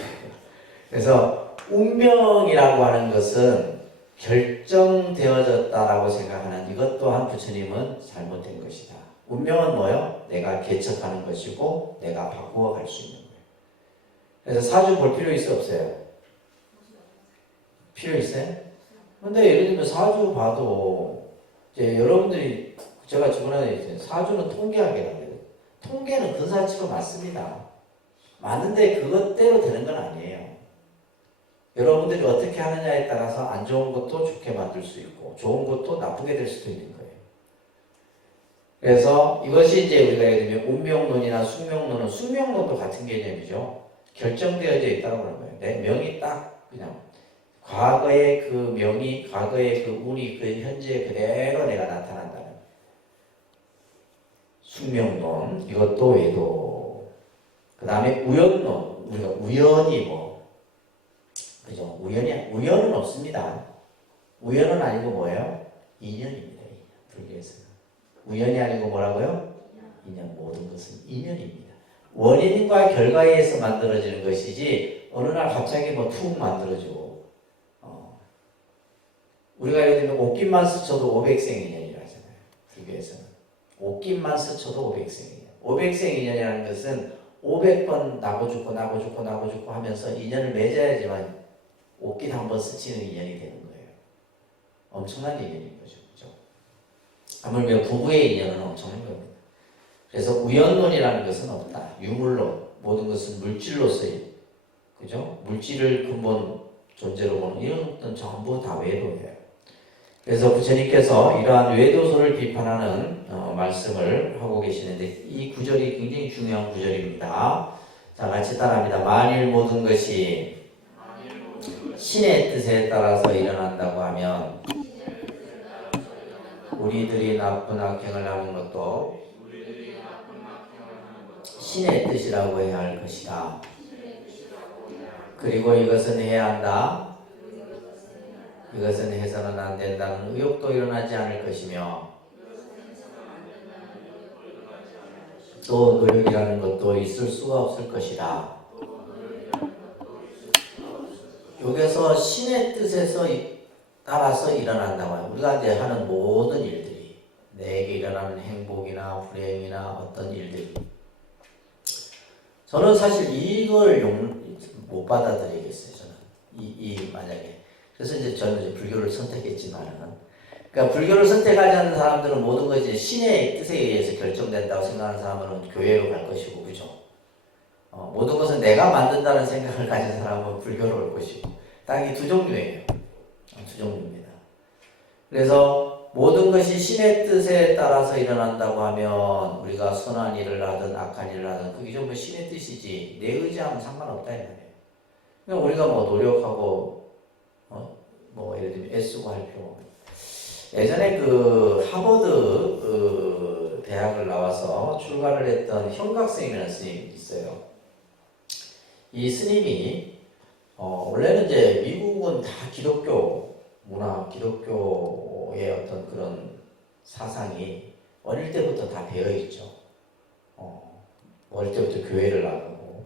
그래서 운명이라고 하는 것은 결정되어졌다라고 생각하는 이것 또한 부처님은 잘못된 것이다. 운명은 뭐요? 내가 개척하는 것이고 내가 바꾸어 갈 수 있는 거예요. 그래서 사주 볼 필요 있어 없어요? 필요 있어요? 근데 예를 들면 사주 봐도 이제 여러분들이 제가 저번에 이제 사주는 통계학이라고 해요. 통계는 근사치로 맞습니다. 맞는데 그것대로 되는 건 아니에요. 여러분들이 어떻게 하느냐에 따라서 안 좋은 것도 좋게 만들 수 있고 좋은 것도 나쁘게 될 수도 있는 거예요. 그래서 이것이 이제 우리가 예를 들면 운명론이나 숙명론은 숙명론도 같은 개념이죠. 결정되어져 있다고 하는 거예요. 내 명이 딱 그냥 과거의 그 명이 과거의 그 운이 그 현재 그대로 내가 나타난다는 숙명론. 이것도 외도. 그 다음에 우연론. 우리가 우연이 뭐 그죠? 우연은 없습니다. 우연은 아니고 뭐예요? 인연입니다. 불교에서는. 우연이 아니고 뭐라고요? 인연. 모든 것은 인연입니다. 원인과 결과에 의해서 만들어지는 것이지 어느 날 갑자기 뭐 툭 만들어지고 우리가 예를 들면 옷깃만 스쳐도 500생 인연이라 하잖아요. 불교에서는. 옷깃만 스쳐도 500생 인연. 500생 인연이라는 것은 500번 나고 죽고 하면서 인연을 맺어야지만 옷깃 한번 스치는 인연이 되는 거예요. 엄청난 인연인 거죠. 그죠? 하물며 부부의 인연은 엄청난 겁니다. 그래서 우연론이라는 것은 없다. 유물론. 모든 것은 물질로서의, 그죠? 물질을 근본 존재로 보는 이런 것은 전부 다 외도예요. 그래서 부처님께서 이러한 외도소를 비판하는 말씀을 하고 계시는데 이 구절이 굉장히 중요한 구절입니다. 자, 같이 따라합니다. 만일 모든 것이 신의 뜻에 따라서 일어난다고 하면 우리들이 나쁜 악행을 하는 것도 신의 뜻이라고 해야 할 것이다. 그리고 이것은 해야 한다. 이것은 해서는 안 된다는 의욕도 일어나지 않을 것이며 또 노력이라는 것도 있을 수가 없을 것이다. 여기서 신의 뜻에서 따라서 일어난다고 해요. 우리가 이제 하는 모든 일들이 내게 일어나는 행복이나 불행이나 어떤 일들이 저는 사실 이걸 못 받아들이겠어요. 저는 만약에 그래서 이제 저는 이제 불교를 선택했지만은 그러니까 불교를 선택하지 않는 사람들은 모든 것이 신의 뜻에 의해서 결정된다고 생각하는 사람은 교회로 갈 것이고 그죠? 모든 것은 내가 만든다는 생각을 가진 사람은 불교로 올 것이고 딱 이 두 종류예요. 두 종류입니다. 그래서 모든 것이 신의 뜻에 따라서 일어난다고 하면 우리가 선한 일을 하든 악한 일을 하든 그게 전부 신의 뜻이지 내 의지하면 상관없다 이 말이에요. 그러니까 우리가 뭐 노력하고 뭐 예를 들면 애쓰고 할 필요. 예전에 그 하버드 대학을 나와서 출가를 했던 형각스님이라는 스님이 있어요. 이 스님이 원래는 이제 미국은 다 기독교 문화, 기독교의 어떤 그런 사상이 어릴 때부터 다 배어 있죠. 어릴 때부터 교회를 나가고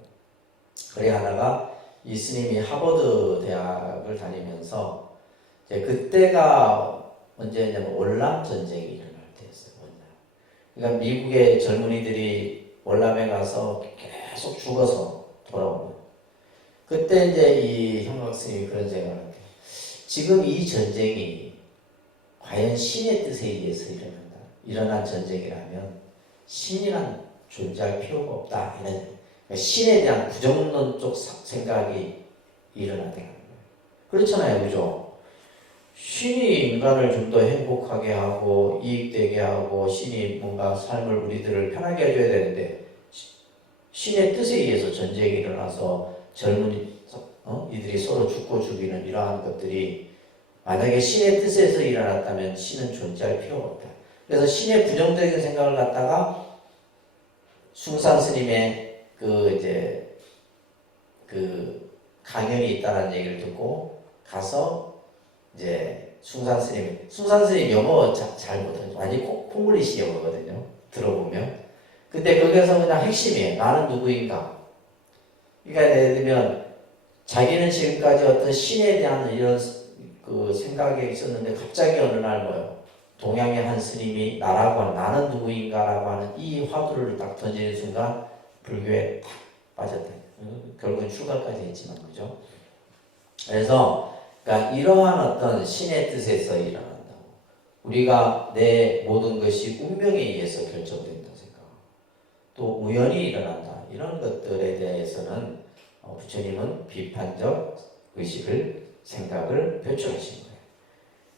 그래 하다가 이 스님이 하버드 대학을 다니면서 이제 그때가 언제냐면 월남 전쟁이 일어날 때였어요. 그러니까 미국의 젊은이들이 월남에 가서 계속 죽어서 돌아오는. 그때 이제 이 형각 스님이 그런 생각을 해요. 지금 이 전쟁이 과연 신의 뜻에 의해서 일어난 전쟁이라면 신이란 존재할 필요가 없다. 이런 신에 대한 부정론적 생각이 일어나는 거예요. 그렇잖아요, 그죠? 신이 인간을 좀 더 행복하게 하고 이익되게 하고 신이 뭔가 삶을 우리들을 편하게 해줘야 되는데 신의 뜻에 의해서 전쟁이 일어나서 이들이 서로 죽고 죽이는 이러한 것들이 만약에 신의 뜻에서 일어났다면 신은 존재할 필요가 없다. 그래서 신의 부정적인 생각을 갖다가 숭산 스님의 그 강연이 있다는 얘기를 듣고 가서 이제 숭산 스님 영어 잘 못하죠. 완전 콩글리시 영어거든요. 들어보면. 근데 거기서 그냥 핵심이에요. 나는 누구인가. 그러니까 예를 들면 자기는 지금까지 어떤 신에 대한 이런 그 생각이 있었는데 갑자기 어느 날 뭐요? 동양의 한 스님이 나라고 하는 나는 누구인가라고 하는 이 화두를 딱 던지는 순간 불교에 탁 빠졌다. 결국은 출가까지 했지만 그죠? 그래서 그러니까 이러한 어떤 신의 뜻에서 일어난다고. 우리가 내 모든 것이 운명에 의해서 결정된다 생각하고 또 우연히 일어난다. 이런 것들에 대해서는 부처님은 비판적 의식을 생각을 표출하신 거예요.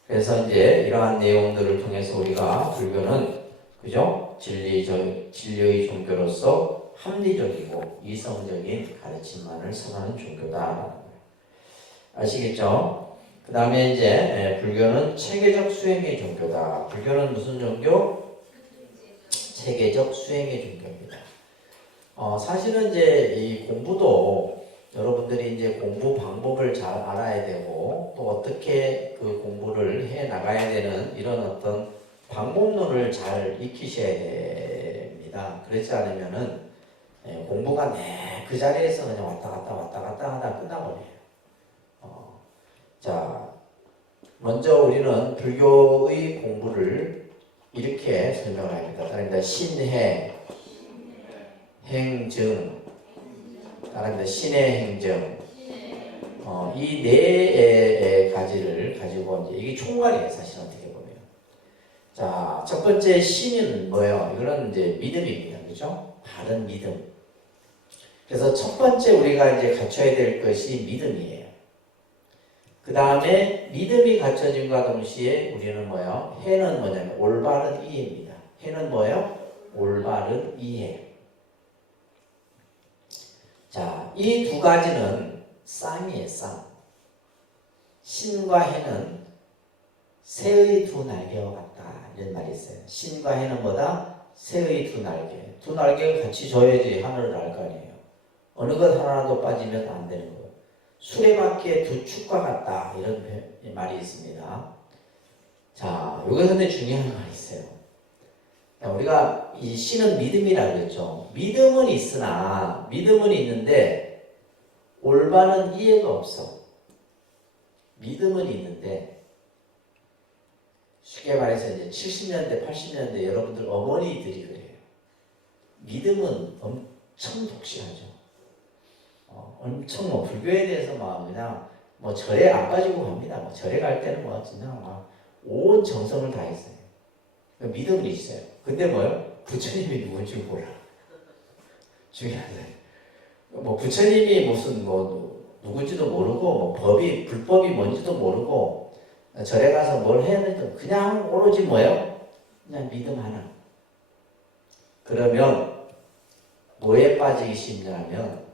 그래서 이제 이러한 내용들을 통해서 우리가 불교는 그죠? 진리의 종교로서 합리적이고 이성적인 가르침만을 선하는 종교다라는 거예요. 아시겠죠? 그 다음에 이제 불교는 체계적 수행의 종교다. 불교는 무슨 종교? 체계적 수행의 종교입니다. 사실은 이제 이 공부도 여러분들이 이제 공부 방법을 잘 알아야 되고 또 어떻게 그 공부를 해 나가야 되는 이런 어떤 방법론을 잘 익히셔야 됩니다. 그렇지 않으면은 공부가 그 자리에서 그냥 왔다 갔다 하다 끝나버려요. 자, 먼저 우리는 불교의 공부를 이렇게 설명을 합니다. 따릅니다. 신해, 행증, 따릅니다. 신의 행정. 이 네 가지를 가지고 이제 이게 총괄이에요. 사실 어떻게 보면. 자, 첫 번째 신은 뭐예요? 이거는 이제 믿음입니다. 그죠? 바른 믿음. 그래서 첫 번째 우리가 이제 갖춰야 될 것이 믿음이에요. 그 다음에 믿음이 갖춰짐과 동시에 우리는 뭐예요? 해는 뭐냐면 올바른 이해입니다. 해는 뭐예요? 올바른 이해. 자, 이 두 가지는 쌍이에요, 쌍. 신과 해는 새의 두 날개와 같다. 이런 말이 있어요. 신과 해는 뭐다? 새의 두 날개. 두 날개가 같이 져야지 하늘을 날 거 아니에요. 어느 것 하나라도 빠지면 안 되는 거예요. 수레바퀴의 두 축과 같다. 이런 말이 있습니다. 자, 여기서 근데 중요한 말이 있어요. 우리가 이 신은 믿음이라고 그랬죠. 믿음은 있는데 올바른 이해가 없어. 믿음은 있는데 쉽게 말해서 이제 70년대, 80년대 여러분들 어머니들이 그래요. 믿음은 엄청 독실하죠. 엄청 불교에 대해서 막 그냥 절에 안 가지고 갑니다. 절에 갈 때는 진짜 막 온 정성을 다했어요. 믿음은 있어요. 근데 뭐요? 부처님이 누군지 몰라. 중요하네. 부처님이 무슨 누군지도 모르고 불법이 뭔지도 모르고 절에 가서 뭘 해야 되든 그냥 오로지 뭐예요? 그냥 믿음 하나. 그러면 뭐에 빠지기 쉽냐면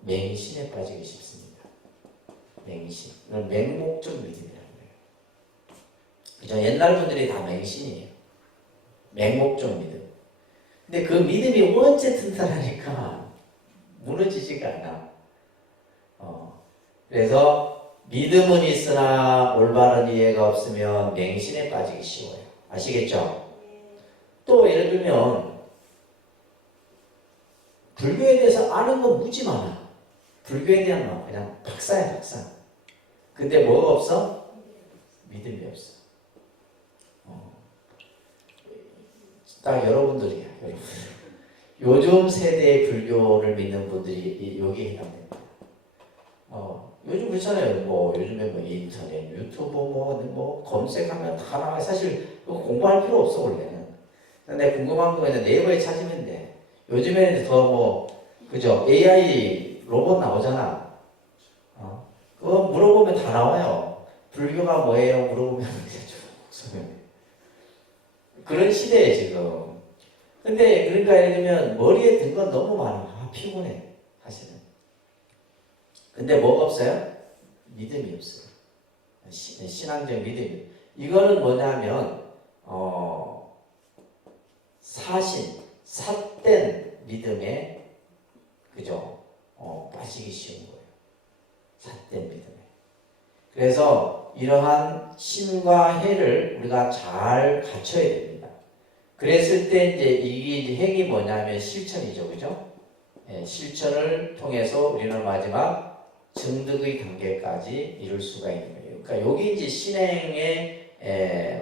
맹신에 빠지기 쉽습니다. 맹신. 이건 맹목적 믿음이라는 거예요. 그죠? 옛날 분들이 다 맹신이에요. 맹목적 믿음. 근데 그 믿음이 원체 튼튼하니까 무너지지가 않아. 그래서 믿음은 있으나 올바른 이해가 없으면 맹신에 빠지기 쉬워요. 아시겠죠? 또 예를 들면 불교에 대해서 아는 건 무지 많아. 불교에 대한 그냥 박사야, 박사. 근데 뭐가 없어? 믿음이 없어. 딱 여러분들이야. 요즘 세대의 불교를 믿는 분들이 여기에 해당됩니다. 요즘 그렇잖아요. 요즘에 인터넷, 유튜브 검색하면 다 나와요. 사실 공부할 필요 없어 원래는. 근데 궁금한 거 그냥 네이버에 찾으면 돼. 요즘에는 더 그죠? AI 로봇 나오잖아. 그거 물어보면 다 나와요. 불교가 뭐예요? 물어보면 그런 시대에 지금. 근데 그러니까 예를 들면 머리에 든 건 너무 많아. 피곤해. 사실은. 근데 뭐가 없어요? 믿음이 없어요. 신앙적 믿음이. 이거는 뭐냐면 삿된 믿음에 그죠? 빠지기 쉬운 거예요. 삿된 믿음에. 그래서 이러한 신과 해를 우리가 잘 갖춰야 됩니다. 그랬을 때 이게 행이 뭐냐면 실천이죠, 그죠? 예, 실천을 통해서 우리는 마지막 증득의 단계까지 이룰 수가 있는 거예요. 그러니까 여기 이제 신행의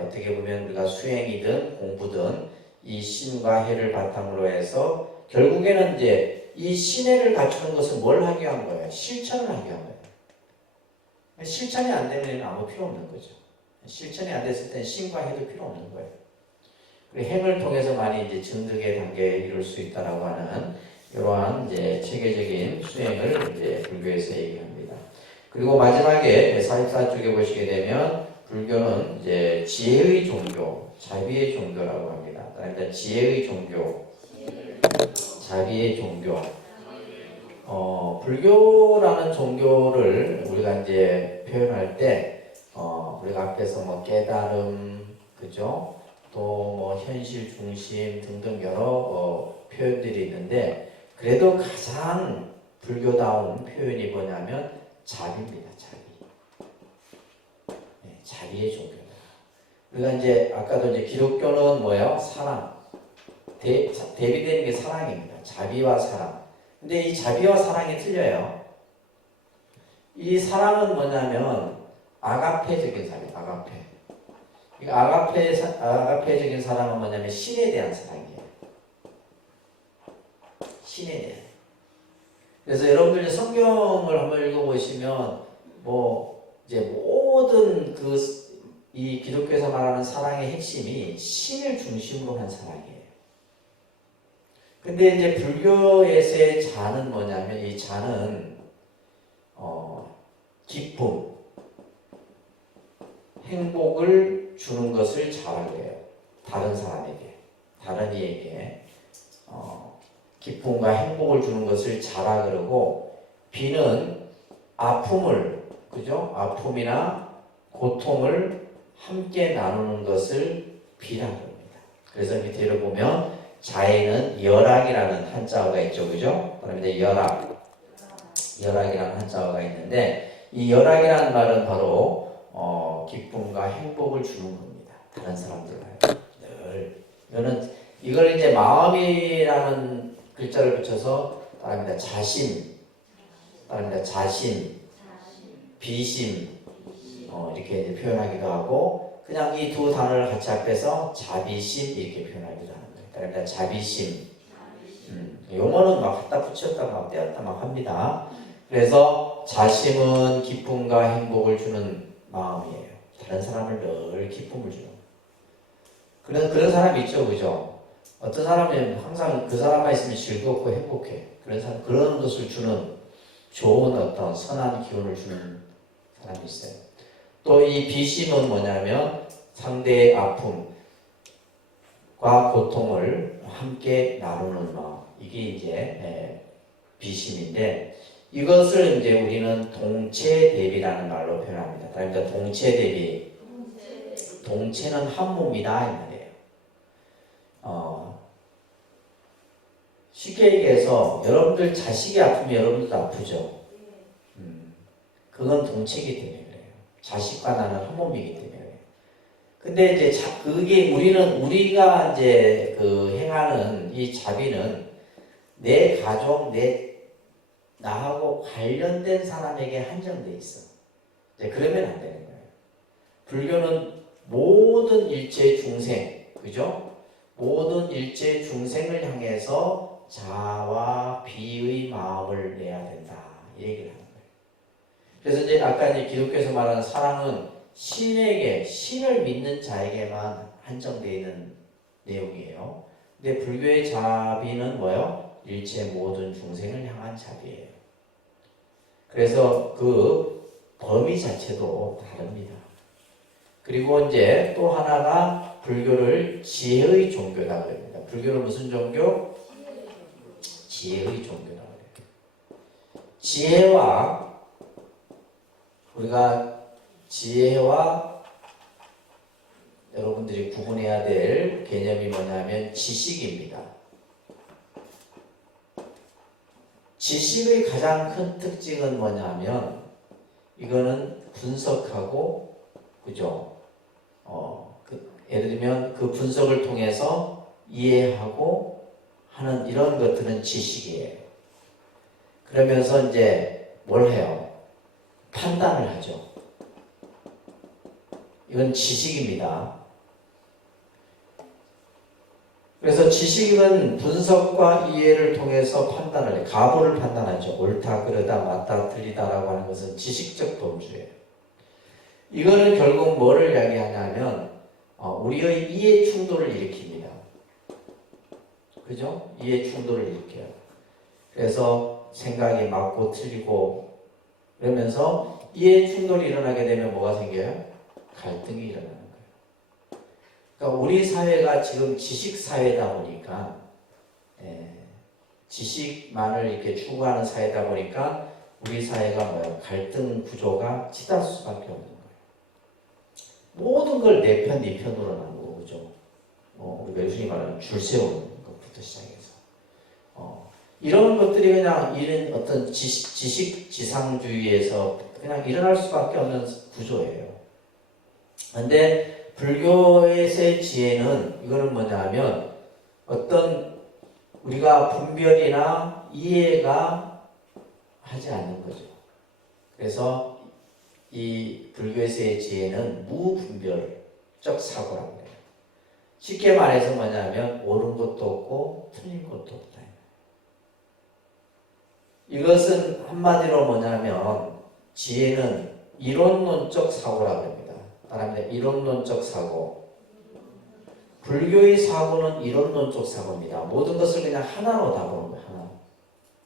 어떻게 보면 우리가 수행이든 공부든 이 신과 해를 바탕으로 해서 결국에는 이제 이 신해를 갖추는 것은 뭘 하기 위한 거예요? 실천을 하기 위한 거예요. 실천이 안 되면 아무 필요 없는 거죠. 실천이 안 됐을 땐 신과 해도 필요 없는 거예요. 그리고 행을 통해서만이 이제 증득의 단계에 이룰 수 있다라고 하는 이러한 이제 체계적인 수행을 이제 불교에서 얘기합니다. 그리고 마지막에 44쪽에 보시게 되면 불교는 이제 지혜의 종교, 자비의 종교라고 합니다. 그러니까 지혜의 종교, 자비의 종교. 불교라는 종교를 우리가 이제 표현할 때, 우리가 앞에서 뭐 깨달음, 그죠? 또 뭐 현실 중심 등등 여러 표현들이 있는데, 그래도 가장 불교다운 표현이 뭐냐면 자비입니다. 자비. 네, 자비의 종교다. 우리가 이제 아까도 이제 기독교는 뭐예요? 사랑. 대비되는 게 사랑입니다. 자비와 사랑. 근데 이 자비와 사랑이 틀려요. 이 사랑은 뭐냐면 아가페적인 사랑, 아가페. 이 아가페적인 사랑은 뭐냐면 신에 대한 사랑이에요. 신에 대한. 그래서 여러분들 이제 성경을 한번 읽어보시면 뭐 이제 모든 이 기독교에서 말하는 사랑의 핵심이 신을 중심으로 한 사랑이에요. 근데 이제 불교에서의 자는 뭐냐면 이 자는 기쁨, 행복을 주는 것을 자라고 해요. 다른 사람에게, 다른 이에게 기쁨과 행복을 주는 것을 자라 그러고 비는 아픔을, 그죠? 아픔이나 고통을 함께 나누는 것을 비라고 합니다. 그래서 밑에 보면 자에는 열악이라는 한자어가 있죠, 그죠? 그런데 열악이라는 한자어가 있는데 이 열악이라는 말은 바로 기쁨과 행복을 주는 겁니다. 다른 사람들과요. 늘 이걸 이제 마음이라는 글자를 붙여서 말합니다. 자심, 비심 이렇게 이제 표현하기도 하고 그냥 이 두 단어를 같이 합해서 자비심 이렇게 표현하기도 하는 거예요. 그러니까 자비심. 용어는 막 갖다 붙였다 막 떼었다 막 합니다. 그래서 자심은 기쁨과 행복을 주는 마음이에요. 다른 사람을 늘 기쁨을 주는. 그런 사람이 있죠, 그죠? 어떤 사람은 항상 그 사람만 있으면 즐겁고 행복해. 그런 것을 주는 좋은 어떤 선한 기운을 주는 사람이 있어요. 또 이 비심은 뭐냐면 상대의 아픔과 고통을 함께 나누는 마음. 이게 이제 비심인데 이것을 이제 우리는 동체대비라는 말로 표현합니다. 그러니까 동체대비. 동체는 한 몸이다 이 말이에요. 쉽게 얘기해서 여러분들 자식이 아프면 여러분들도 아프죠. 그건 동체이기 때문에 그래요. 자식과 나는 한 몸이기 때문에 그래요. 근데 이제 그게 우리가 이제 행하는 이 자비는 내 가족, 나하고 관련된 사람에게 한정돼 있어. 이제 그러면 안 되는 거예요. 불교는 모든 일체 중생, 그죠? 모든 일체 중생을 향해서 자와 비의 마음을 내야 된다. 이 얘기를 하는 거예요. 그래서 이제 아까 이제 기독교에서 말하는 사랑은 신을 믿는 자에게만 한정되어 있는 내용이에요. 근데 불교의 자비는 뭐예요? 일체 모든 중생을 향한 자비예요. 그래서 그 범위 자체도 다릅니다. 그리고 이제 또 하나가 불교를 지혜의 종교라고 합니다. 불교는 무슨 종교? 지혜의 종교라고 해요. 지혜와 여러분들이 구분해야 될 개념이 뭐냐면 지식입니다. 지식의 가장 큰 특징은 뭐냐면 이거는 분석하고, 그죠? 예를 들면 그 분석을 통해서 이해하고 하는 이런 것들은 지식이에요. 그러면서 이제 뭘 해요? 판단을 하죠. 이건 지식입니다. 그래서 지식은 분석과 이해를 통해서 판단을 해요. 가부를 판단하죠. 옳다, 그러다, 맞다, 틀리다라고 하는 것은 지식적 범주예요. 이거는 결국 뭐를 이야기하냐면 우리의 이해 충돌을 일으킵니다. 그죠? 이해 충돌을 일으켜요. 그래서 생각이 맞고 틀리고 그러면서 이해 충돌이 일어나게 되면 뭐가 생겨요? 갈등이 일어나는 거예요. 그러니까 우리 사회가 지금 지식 사회다 보니까 지식만을 이렇게 추구하는 사회다 보니까 우리 사회가 뭐예요? 갈등 구조가 치닫을 수밖에 없는 거예요. 모든 걸 내 편, 네 편으로 나누고, 그죠? 우리가 요즘에 말하는 줄 세우는 것부터 시작해서. 이런 것들이 그냥 이런 어떤 지식 지상주의에서 그냥 일어날 수밖에 없는 구조예요. 근데 불교에서의 지혜는 이거는 뭐냐면 어떤 우리가 분별이나 이해가 하지 않는 거죠. 그래서 이 불교에서의 지혜는 무분별적 사고라고 해요. 쉽게 말해서 뭐냐면 옳은 것도 없고 틀린 것도 없다. 이것은 한마디로 뭐냐면 지혜는 이론론적 사고라고 합니다. 따라합니다. 이론론적 사고. 불교의 사고는 이론론적 사고입니다. 모든 것을 그냥 하나로 다 보는 거예요. 하나.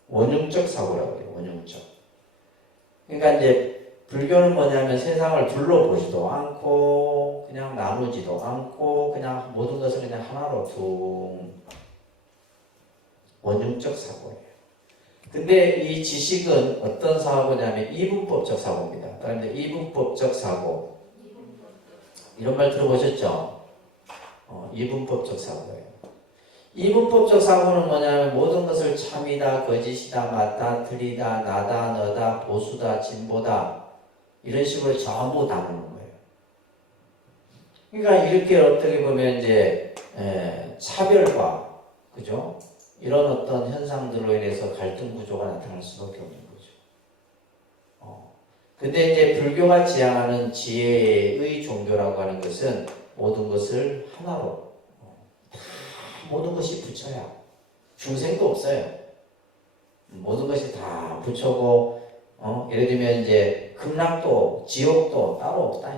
원흉적 사고라고 해요. 원흉적. 그러니까 이제 불교는 뭐냐면 세상을 둘러보지도 않고 그냥 나누지도 않고 그냥 모든 것을 그냥 하나로 둔 원흉적 사고예요. 근데 이 지식은 어떤 사고냐면 이분법적 사고입니다. 그런데 이분법적 사고 이런 말 들어보셨죠? 이분법적 사고예요. 이분법적 사고는 뭐냐면 모든 것을 참이다, 거짓이다, 맞다, 틀리다, 나다, 너다, 보수다, 진보다 이런 식으로 전부 다루는 거예요. 그러니까 이렇게 어떻게 보면 이제 차별과 그죠? 이런 어떤 현상들로 인해서 갈등 구조가 나타날 수밖에 없는 거죠. 근데 이제 불교가 지향하는 지혜의 종교라고 하는 것은 모든 것을 하나로 다 모든 것이 부처야. 중생도 없어요. 모든 것이 다 부처고 예를 들면 이제 극락도 지옥도 따로 없다.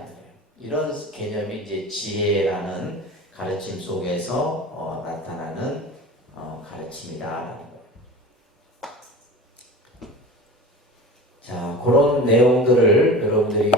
이런 개념이 이제 지혜라는 가르침 속에서 나타나는 가르침이다. 자, 그런 내용들을 여러분들이